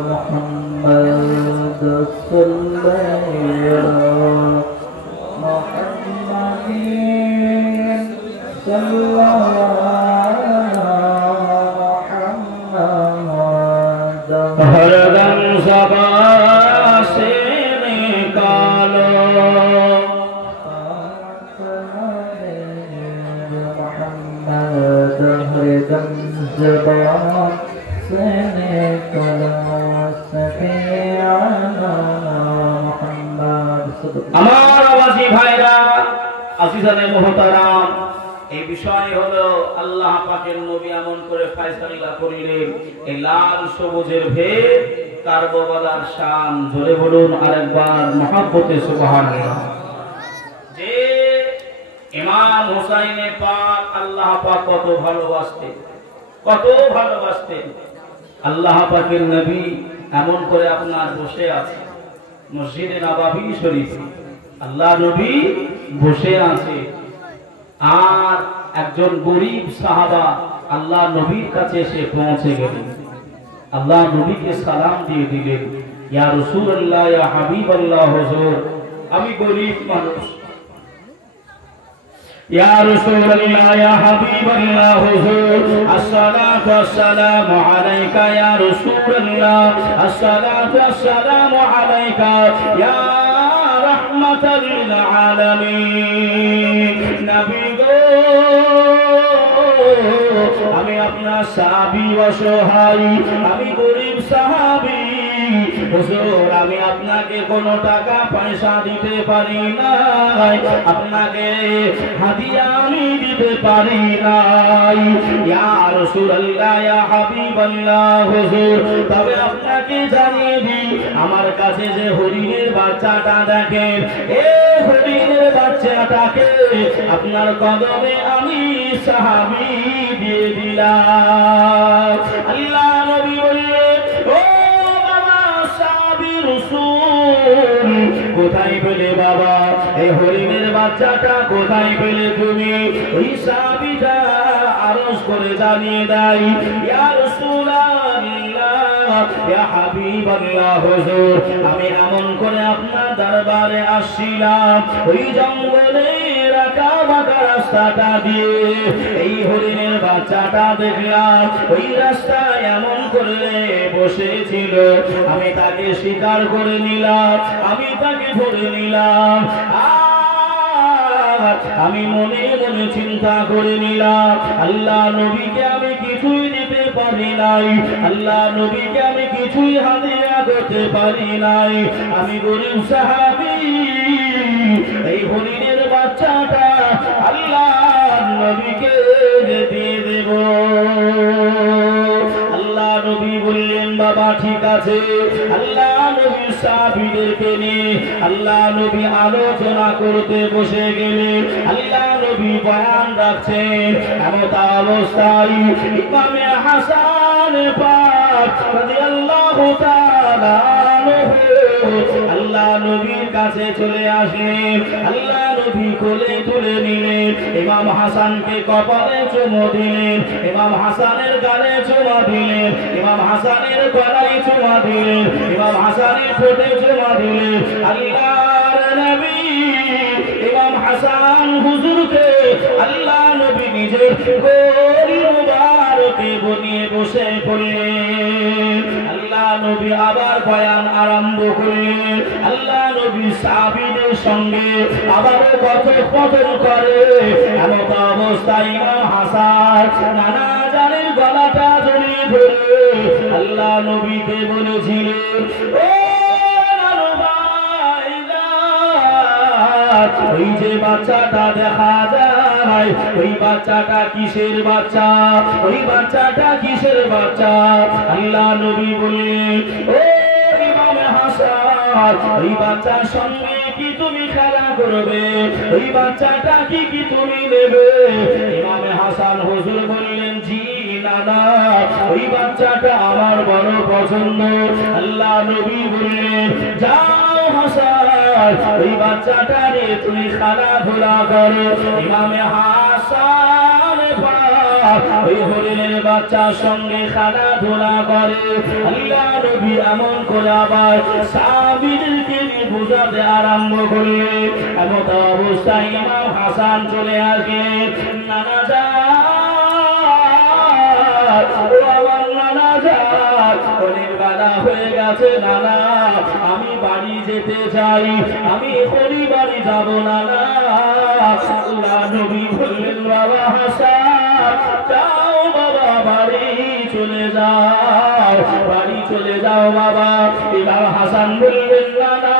মুহাম্মদ সাল্লাল্লাহু মুহাম্মাদিন সাল্লাল্লাহু हरदम ज़बा से निकालो मोहम्मद, हरदम ज़बा से निकालो सफियाना मोहम्मद। আমার আওয়াজি ভাইরা, আজিজানে মুহতারাম, এই বিষয় হলো আল্লাহ পাকের নবী এমন করে ফয়সালা করিলেন, এই লাল সবুজের ভেদ কারবালার শান জোরে বলুন আরেকবার মহব্বতে সুবহানাল্লাহ। যে ইমাম হুসাইনে পাক আল্লাহ পাক কত ভালোবাসতেন, কত ভালোবাসতেন। আল্লাহ পাকের নবী এমন করে আপনার বসে আছে মসজিদে নববী শরীফে, আল্লাহ নবী বসে আছে, আর একজন গরীব সাহাবা আল্লাহ নবীর কাছে এসে পৌঁছে গেলেন। আল্লাহ নবীকে সালাম দিয়ে দিলেন, ইয়া রাসূলুল্লাহ, ইয়া হাবিবাল্লাহ, হুজুর আমি গরীব মানুষ। ইয়া রাসূলুল্লাহ, ইয়া হাবিবাল্লাহ, হুজুর আসসালাতু আসসালামু আলাইকা ইয়া রাসূলুল্লাহ, আসসালাতু আসসালামু আলাইকা ইয়া রাহমাতাল লিল আলামিন। নবী গো, আমি আপনার সাহাবী অসহায়, আমি গরীব সাহাবী, হুজুর আমি আপনাকে কোনো টাকা পয়সা দিতে পারি নাই, আপনাকে হাদিয়া আমি দিতে পারি নাই। ইয়া রাসূলুল্লাহ, ইয়া হাবিবাল্লাহ, হুজুর তবে আপনাকে জানিয়ে দিই, আমার কাছে যে হরিণের বাচ্চাটা দেখেন, এই হরিণের বাচ্চাটাকে আপনার কদমে আমি সাহাবী দিয়ে দিলাম। আল্লাহ নবী বললেন, ও বাবা সাহাবী রাসূল, কোথায় পেলে বাবা এই হরিণের বাচ্চাটা, কোথায় পেলে তুমি? ওই সাহাবীটা আরজ করে জানিয়ে দেয়, ইয়া রাসূলুল্লাহ, ইয়া হাবিবাল্লাহ, হুজুর আমি এমন করে আপনার দরবারে আসছিলাম, ওই জঙ্গলে রাখা বাঁকা রাস্তাটা দিয়ে এই হরিণের বাচ্চাটা দেখলাম, ওই রাস্তায় এমন করে বসেছিল, আমি তাকে শিকার করে নিলাম, আমি তাকে ধরে নিলাম, আমি মনে মনে চিন্তা করে নিলাম, আল্লাহ নবীকে আমি কিছুই দিতে পারি নাই, আল্লাহ নবীকে আমি কিছুই হাদিয়া করতে পারি নাই, আমি গরীব সাহাবী, এই হরিণের বাচ্চাটা আল্লাহ নবীকে দিয়ে দেব। আল্লাহ নবী বললেন, বাবা ঠিক আছে। আল্লাহ নবী সাহাবীদেরকে নিয়ে আল্লাহ নবী আলোচনা করতে বসে গেলেন। আল্লাহ নবী বয়ান রাখছেন, এমত অবস্থায় ইমামে হাসান পাক রাদিয়াল্লাহু তাআলা আল্লাহ নবীর কাছে চলে আসলেন। আল্লাহ নবী কোলে তুলে নিলেন, ইমাম হাসানকে কপালে চুমু দিলেন, ইমাম হাসানের গালে চুমা দিলেন, ইমাম হাসানের গলায় চুমা দিলেন, ইমাম হাসানের ঠোঁটে চুমা দিলেন। আল্লাহর নবী ইমাম হাসান হুজুরকে আল্লাহ নবী নিজের কোলে মুবারকে বনিয়ে বসে পড়লেন। আল্লাহ নবী আবার বয়ান আরম্ভ করলেন। আল্লাহ নবী সাহাবীদের সঙ্গে আবারও কথোপকথন করে। এমত অবস্থায় ইমাম হাসান নানা জানের গলাটা জড়িয়ে ধরে আল্লাহ নবীকে বলেছিলেন, ও নানু ভাইজান, ওই যে বাচ্চাটা দেখা যায়, ওই বাচ্চাটা কিসের বাচ্চা? ওই বাচ্চাটা কিসের বাচ্চা? আল্লাহ নবী বললেন, ও ইমাম হাসান, ওই বাচ্চার সঙ্গে কি তুমি খেলা করবে? ওই বাচ্চাটা কি তুমি নেবে? ইমাম হাসান হুজুর বললেন, জি না, ওই বাচ্চাটা আমার বড় পছন্দ। আল্লাহ নবী বললেন, যাও হাসান, ওই বাচ্চাটা নিয়ে তুমি খেলাধুলা করো। ইমাম হাসান ওই হরিণের বাচ্চার সঙ্গে খেলাধুলা করে। আল্লাহ নবী এমন করে আবার সাহাবীদেরকে বুঝাতে আরম্ভ করলে। এমত অবস্থায় ইমাম হাসান চলে আসে, নানা অনেক বেলা হয়ে গেছে নানা, আমি বাড়ি যেতে চাই, আমি হরি বাড়ি যাব নানা। আল্লাহ নবী বললেন, বাবা হাসান, যাও বাবা, বাড়ি চলে যাও, বাড়ি চলে যাও বাবা। ইমাম হাসান বললেন, নানা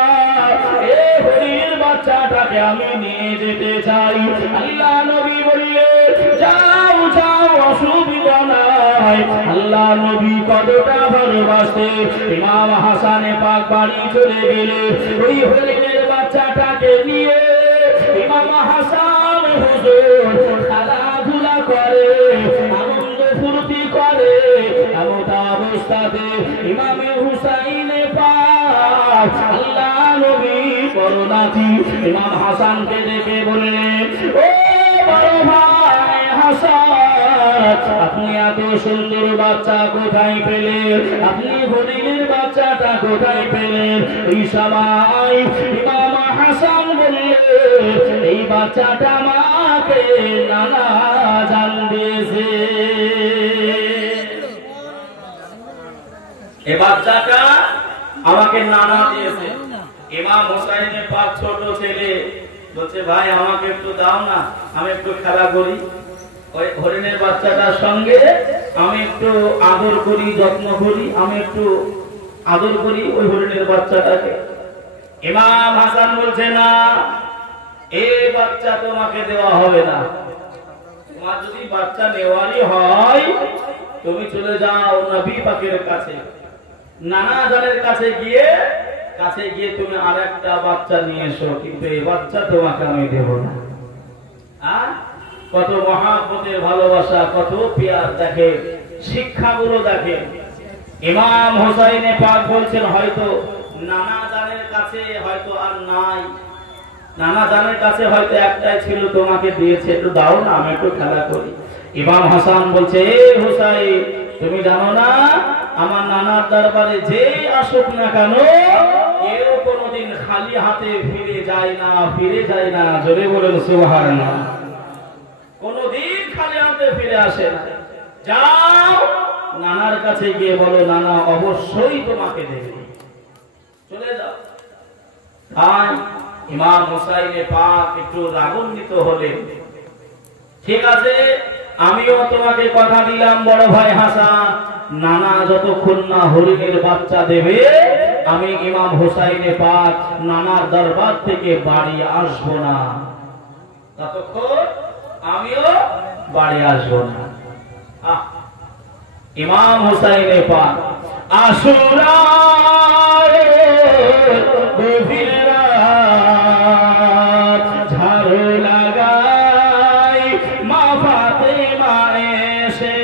এই হরির বাচ্চাটাকে আমি নিয়ে যেতে চাই। আল্লাহ নবী বললেন, যাও যাও, অসুবিধা নাই, হয় আল্লাহ নবী কতটা ভালোবাসে। ইমাম হাসানে পাক বাড়ি চলে গেলে ওই হরিণের বাচ্চাটাকে নিয়ে ইমাম হাসান হুজুর খেলাধুলা করে, আনন্দ ফুর্তি করে। এমন অবস্থাতে ইমামে হুসাইনে পাক আল্লাহ নবী বড় নাতি ইমাম হাসানকে দেখে বললেন, ও বড় ভাই হাসান, আপনি এত সুন্দর বাচ্চা কোথায় পেলেন? আপনি হরিণের বাচ্চাটা কোথায় পেলেন? এই সবাই ইমাম হাসান বললেন, এই বাচ্চাটা আমাকে নানা জান দিয়েছে। এই বাচ্চাটা আমাকে নানা দিয়েছে। ইমাম হুসাইনের পাক ছোট ছেলে বলছে, ভাই আমাকে একটু দাও না, আমি একটু খেলা করি। ওই হরিণের বাচ্চাটার সঙ্গে আমি একটু আদর করি, যত্ন করি, আমি একটু আদর করি ওই হরিণের বাচ্চাটাকে। ইমাম হাসান বলছে, না, এই বাচ্চা তোমাকে দেওয়া হবে না। তোমার যদি বাচ্চা নেওয়ারই হয় তুমি চলে যাও নবী পাকের কাছে, নানা জানের কাছে গিয়ে তুমি আরেকটা বাচ্চা নিয়ে এসো, কিন্তু এই বাচ্চা তোমাকে আমি দেব না। আর কত মহাব্বতের ভালোবাসা, কত পিয়ার দেখে, শিক্ষাগুলো দেখে। ইমাম হুসাইনে পাক বলছেন, হয়তো নানা জানের কাছে হয়তো আর নাই, নানা জানের কাছে হয়তো একটাই ছিল, তোমাকে দিয়েছে, একটু দাও না, আমি একটু খেলা করি। ইমাম হাসান বলছে, এ হুসাইন, তুমি জানো না আমার নানার দরবারে যে আসুক না কেন কেউ কোনোদিন খালি হাতে ফিরে যায় না। জোরে বলেন সুবহানাল্লাহ। কোনোদিন খালি হাতে ফিরে আসে না। যাও নানার কাছে গিয়ে বলো, নানা অবশ্যই তোমাকে দেবে, চলে যাও। তাই ইমাম হুসাইনে পাক একটু রাগান্বিত হলেন। ঠিক আছে, আমিও তোমাকে কথা দিলাম বড় ভাই হাসান, নানা যতক্ষণ না হরিণের বাচ্চা দেবে আমি ইমাম হুসাইনে পাক নানার দরবার থেকে বাড়ি আসবো না, ততক্ষণ আমিও বাড়ি আসবো না। ইমাম হুসাইনে পাক আশুরার গভীর রাত ঝাড়ু লাগাই মা ফাতেমা এসে,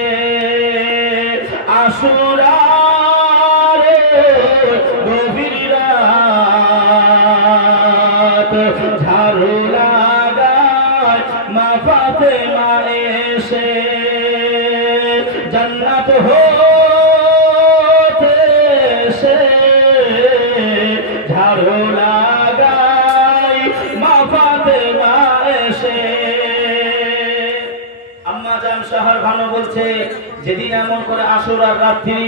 আশুরার গভীর রাত ঝাড়ু লাগাই মা ফাতেমা এসে, জান্নাত হতে সে ঝাড়ু লাগাই মা ফাতেমা এসে। আম্মা জান শহর ভালো বলছে, যেদিন এমন করে আশুরার রাত্রি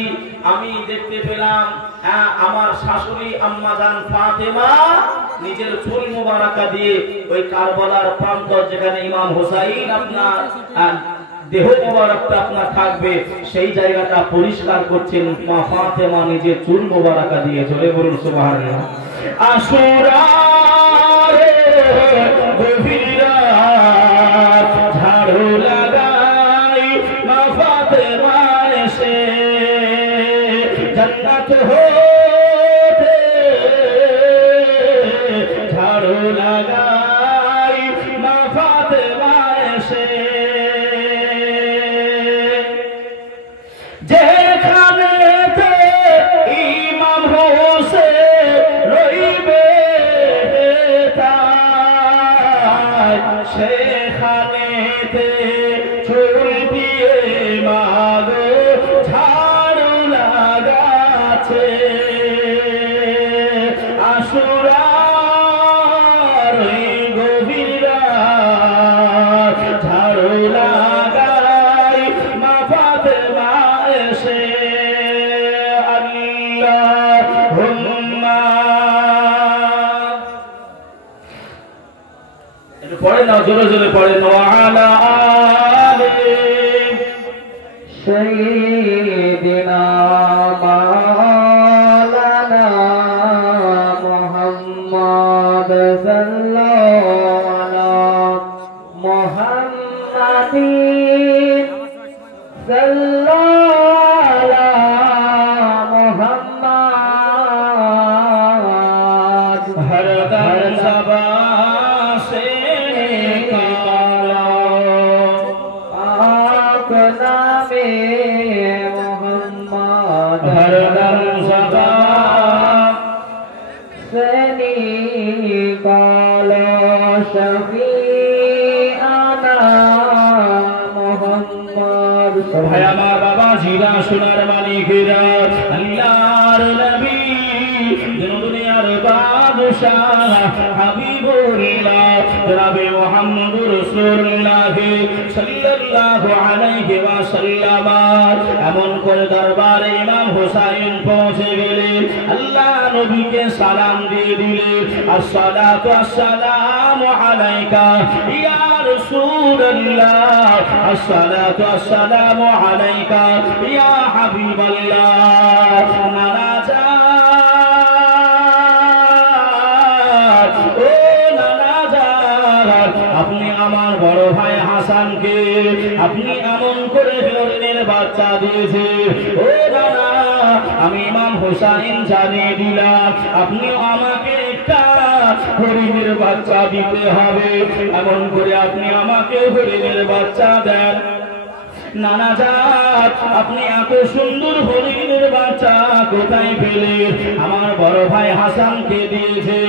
আমি দেখতে পেলাম, আমার শাশুড়ি আম্মা জান ফাতেমা নিজের চুল মুবারাকা দিয়ে ওই কারবালার প্রান্তর যেখানে ইমাম হুসাইন আপনার দেহ মোবারকটা আপনার থাকবে সেই জায়গাটা পরিষ্কার করছেন মা ফাতেমা নিজের চুল মোবারকা দিয়ে। চলে বলুন সুবহানাল্লাহ। আশুরার গভীর রাত ঝাড়ু লাগাই মা ফাতেমা এসে, জান্নাত হতে ঝাড়ু লাগাই মা ফাতেমা এসে, যেখানেতে ইমাম হোসেন রইবে তাই সেখানেতে চুল দিয়ে মাগো ঝাড়ু লাগাচ্ছে। আশুরার গভীর রাত ঝাড়ু লাগাই মা ফাতেমা এসে, আল্লাহুম্মা একটু পড়ে নাও, জোরে জোরে পড়ে নাও, আলা আলি সাইয়্যিদিনা মাওলানা মুহাম্মদ সাল্লাল্লাহু আলা মুহাম্মাদিন সাল্লাল্লাহু شفيعنا محمد ভাই আমার বাবা জিরা সোনার মালিকেরা আল্লাহর নবী দুনিয়ার বাদশাহ হাবিবুল্লাহ জনাবে মুহাম্মদুর রাসূলুল্লাহ সাল্লাল্লাহু আলাইহি ওয়াসাল্লাম এমন করে দরবারে ইমাম হুসাইন পৌঁছে গেলেন আল্লাহ নবীকে সালাম দিয়ে দিলেন আসসালাতু আসসালামু আলাইকা ইয়া রাসূলুল্লাহ আসসালাতু আসসালামু আলাইকা ইয়া হাবিবাল্লাহ নারাজা ও নারাজা আপনি আমার বড় ভাই হাসানকে আপনি এমন করে হরিণের বাচ্চা দিয়েছে ও নানা আমি ইমাম হুসাইন জানিয়ে দিলাম আপনি আমাকে একটা হরিণের বাচ্চা দিতে হবে এমন করে আপনি আমাকে হরিণের বাচ্চা দেন নানা জাত আপনি এত সুন্দর হরিণের বাচ্চা কোথায় পেলেন আমার বড় ভাই হাসানকে দিয়েছে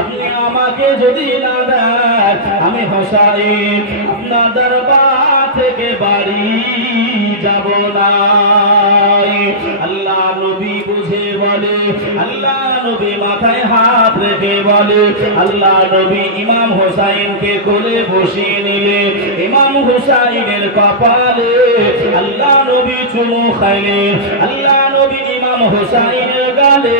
আপনি আমাকে যদি না দেন আমি হুসাইন আপনার দরবার থেকে বাড়ি যাব না আল্লাহ নবী বুঝে বলে আল্লাহ নবী মাথায় হাত রেখে বলে আল্লাহ নবী ইমাম হুসাইনকে কোলে বসিয়ে নিলেন ইমাম হুসাইনের কপালে আল্লাহ নবী চুমু খাইলেন আল্লাহ নবী ইমাম হুসাইনের গালে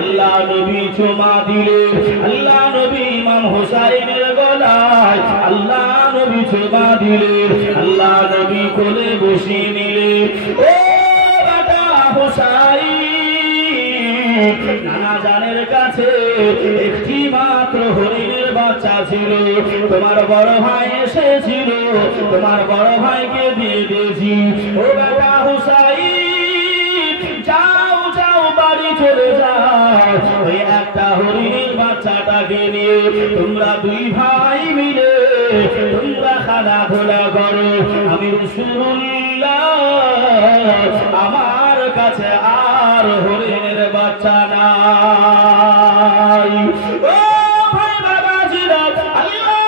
আল্লাহ নবী চুমা দিলেন আল্লাহ নবী ইমাম হুসাইনের গলায় আল্লাহ নবী চুমা দিলেন আল্লাহ নবী কোলে বসিয়ে নিলেন ও বাবা হুসাইন নানা জানের কাছে একটি মাত্র হরিণের বাচ্চা ছিল তোমার বড় ভাই এসেছিল তোমার বড় ভাইকে দিয়ে দিয়েছি ও বাবা হুসাইন যাও যাও বাড়ি চলে যাও ওই একটা হরিণের বাচ্চাটাকে নিয়ে তোমরা দুই ভাই মিলে তোমরা খেলাধুলা করো আমি রাসূলুল্লাহ আমার কাছে আর হরিণের বাচ্চা নাই ও ভাই বাবাজিরা আল্লাহ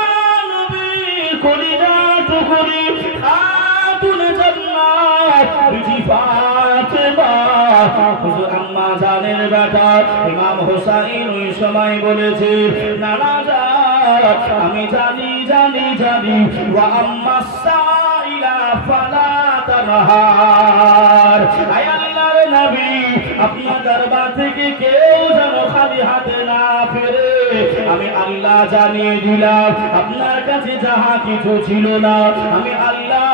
নবীর কলিজা টুকরি খাতুন জান্নাত বিবি ফাতেমা হুজুর আম্মা জানের বেটা ইমাম হুসাইন ওই সময় বলেছে নানা জাত আমি জানি জানি জানি ওয়া আম্মা সাইলা ফালা তানহার আয় আল্লাহর নবী আপনার দরবার থেকে কেউ যেন খালি হাতে না ফেরে আমি আল্লাহ জানিয়ে দিলাম আপনার কাছে যাহা কিছু ছিল না আমি আল্লাহ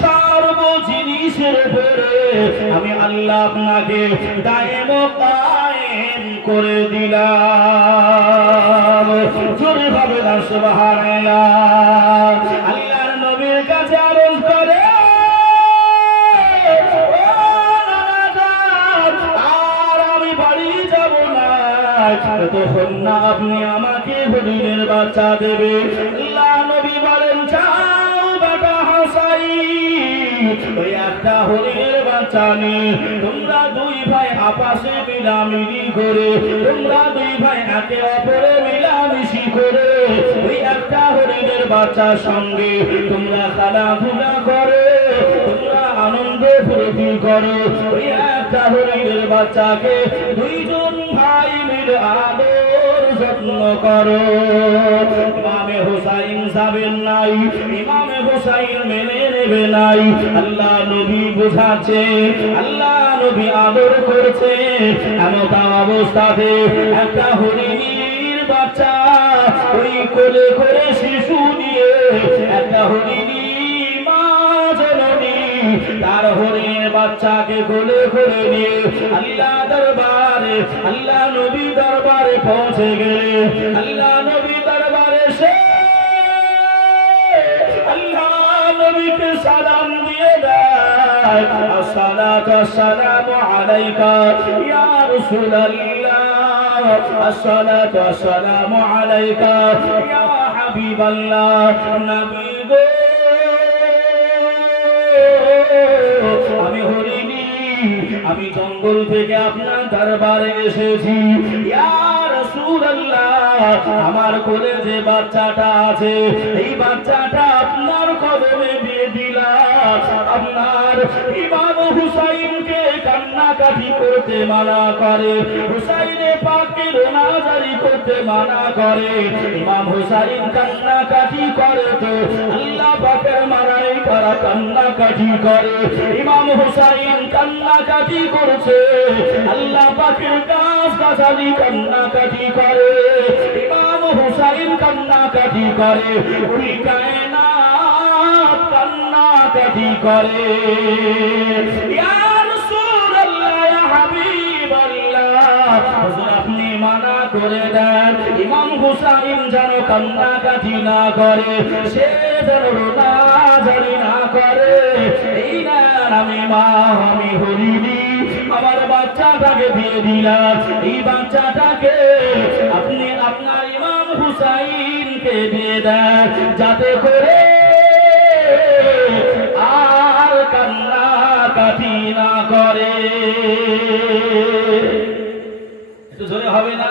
সর্ব জিনিসের উপরে আমি আল্লাহ আপনাকে দায়েম কায়েম করে দিলাম জোরে ভাবে না সুবহানাল্লাহ আল্লাহর নবীর কাছে আরজ করে তখন না আপনি আমাকে হরিণের বাচ্চা দেবে আল্লাহ নবী বলেন যাও বাবা হুসাইন ওই একটা হরিণের বাচ্চা নিয়ে তোমরা দুই ভাই আপসে মিলামিলি করে তোমরা দুই ভাই একে অপরে মিলামিশি করে ওই একটা হরিণের বাচ্চার সঙ্গে তোমরা খেলাধুলা করে তোমরা আনন্দ ফুর্তি করো ওই একটা হরিণের বাচ্চাকে দুইজন ভাই মিলে আদর যত্ন করো ইমামে হুসাইন যাবেন নাই ইমামে হুসাইন মেনে নেবে নাই আল্লাহ নবী বোঝাচ্ছে আল্লাহ নবী আদর করছে এমন অবস্থাতে একটা হরিণীর বাচ্চা ওই কোলে করে শিশু নিয়ে একটা হরিণী মা জননী তার হরিণের বাচ্চাকে কোলে করে নিয়ে আল্লাহ দরবারে আল্লাহ নবী দরবারে পৌঁছে গেলে আল্লাহ নবী দরবারে সে আল্লাহ নবীকে সালাম দিয়ে দেয় আসসালাতু আসসালামু আলাইকা ইয়া রাসূলুল্লাহ আসসালাতু আসসালামু আলাইকা ইয়া হাবিবাল্লাহ নবী গো আমি হরিণী আমি জঙ্গল থেকে আপনার দরবারে এসেছি ইয়া রাসূলুল্লাহ আমার কোলে যে বাচ্চাটা আছে এই বাচ্চাটা আপনার কদমে দিয়ে দিলাম। আপনার ইমাম হুসাইনকে কান্নাকাটি করতে মানা করে, হুসাইনে পাককে রোনাজারি করতে মানা করে। ইমাম হুসাইন কান্নাকাটি করে তো আল্লাহ পাকের মালায়েকারা কান্নাকাটি করে। ইমাম হুসাইন কান্নাকাটি করছে, আল্লাহ পাকের গাছগাছালি কান্নাকাটি করে। ইমাম হুসাইন কান্নাকাটি করে, ওই কায়নাত কান্নাকাটি করে। ইয়া রাসূলুল্লাহ, ইয়া হাবিবাল্লাহ, হুজুর আপনি মানা করে দেন ইমাম হুসাইন যেন কান্নাকাটি না করে, সে যেন রোনাজারি না করে। এই না আমি মা, আমি হরিণী, আমার বাচ্চাটাকে দিয়ে দিলাম। এই বাচ্চাটাকে আপনি আপনার ইমাম হুসাইনকে দিয়ে দেন, যাতে করে আর কান্নাকাটি না করে। একটু জোরে হবে না?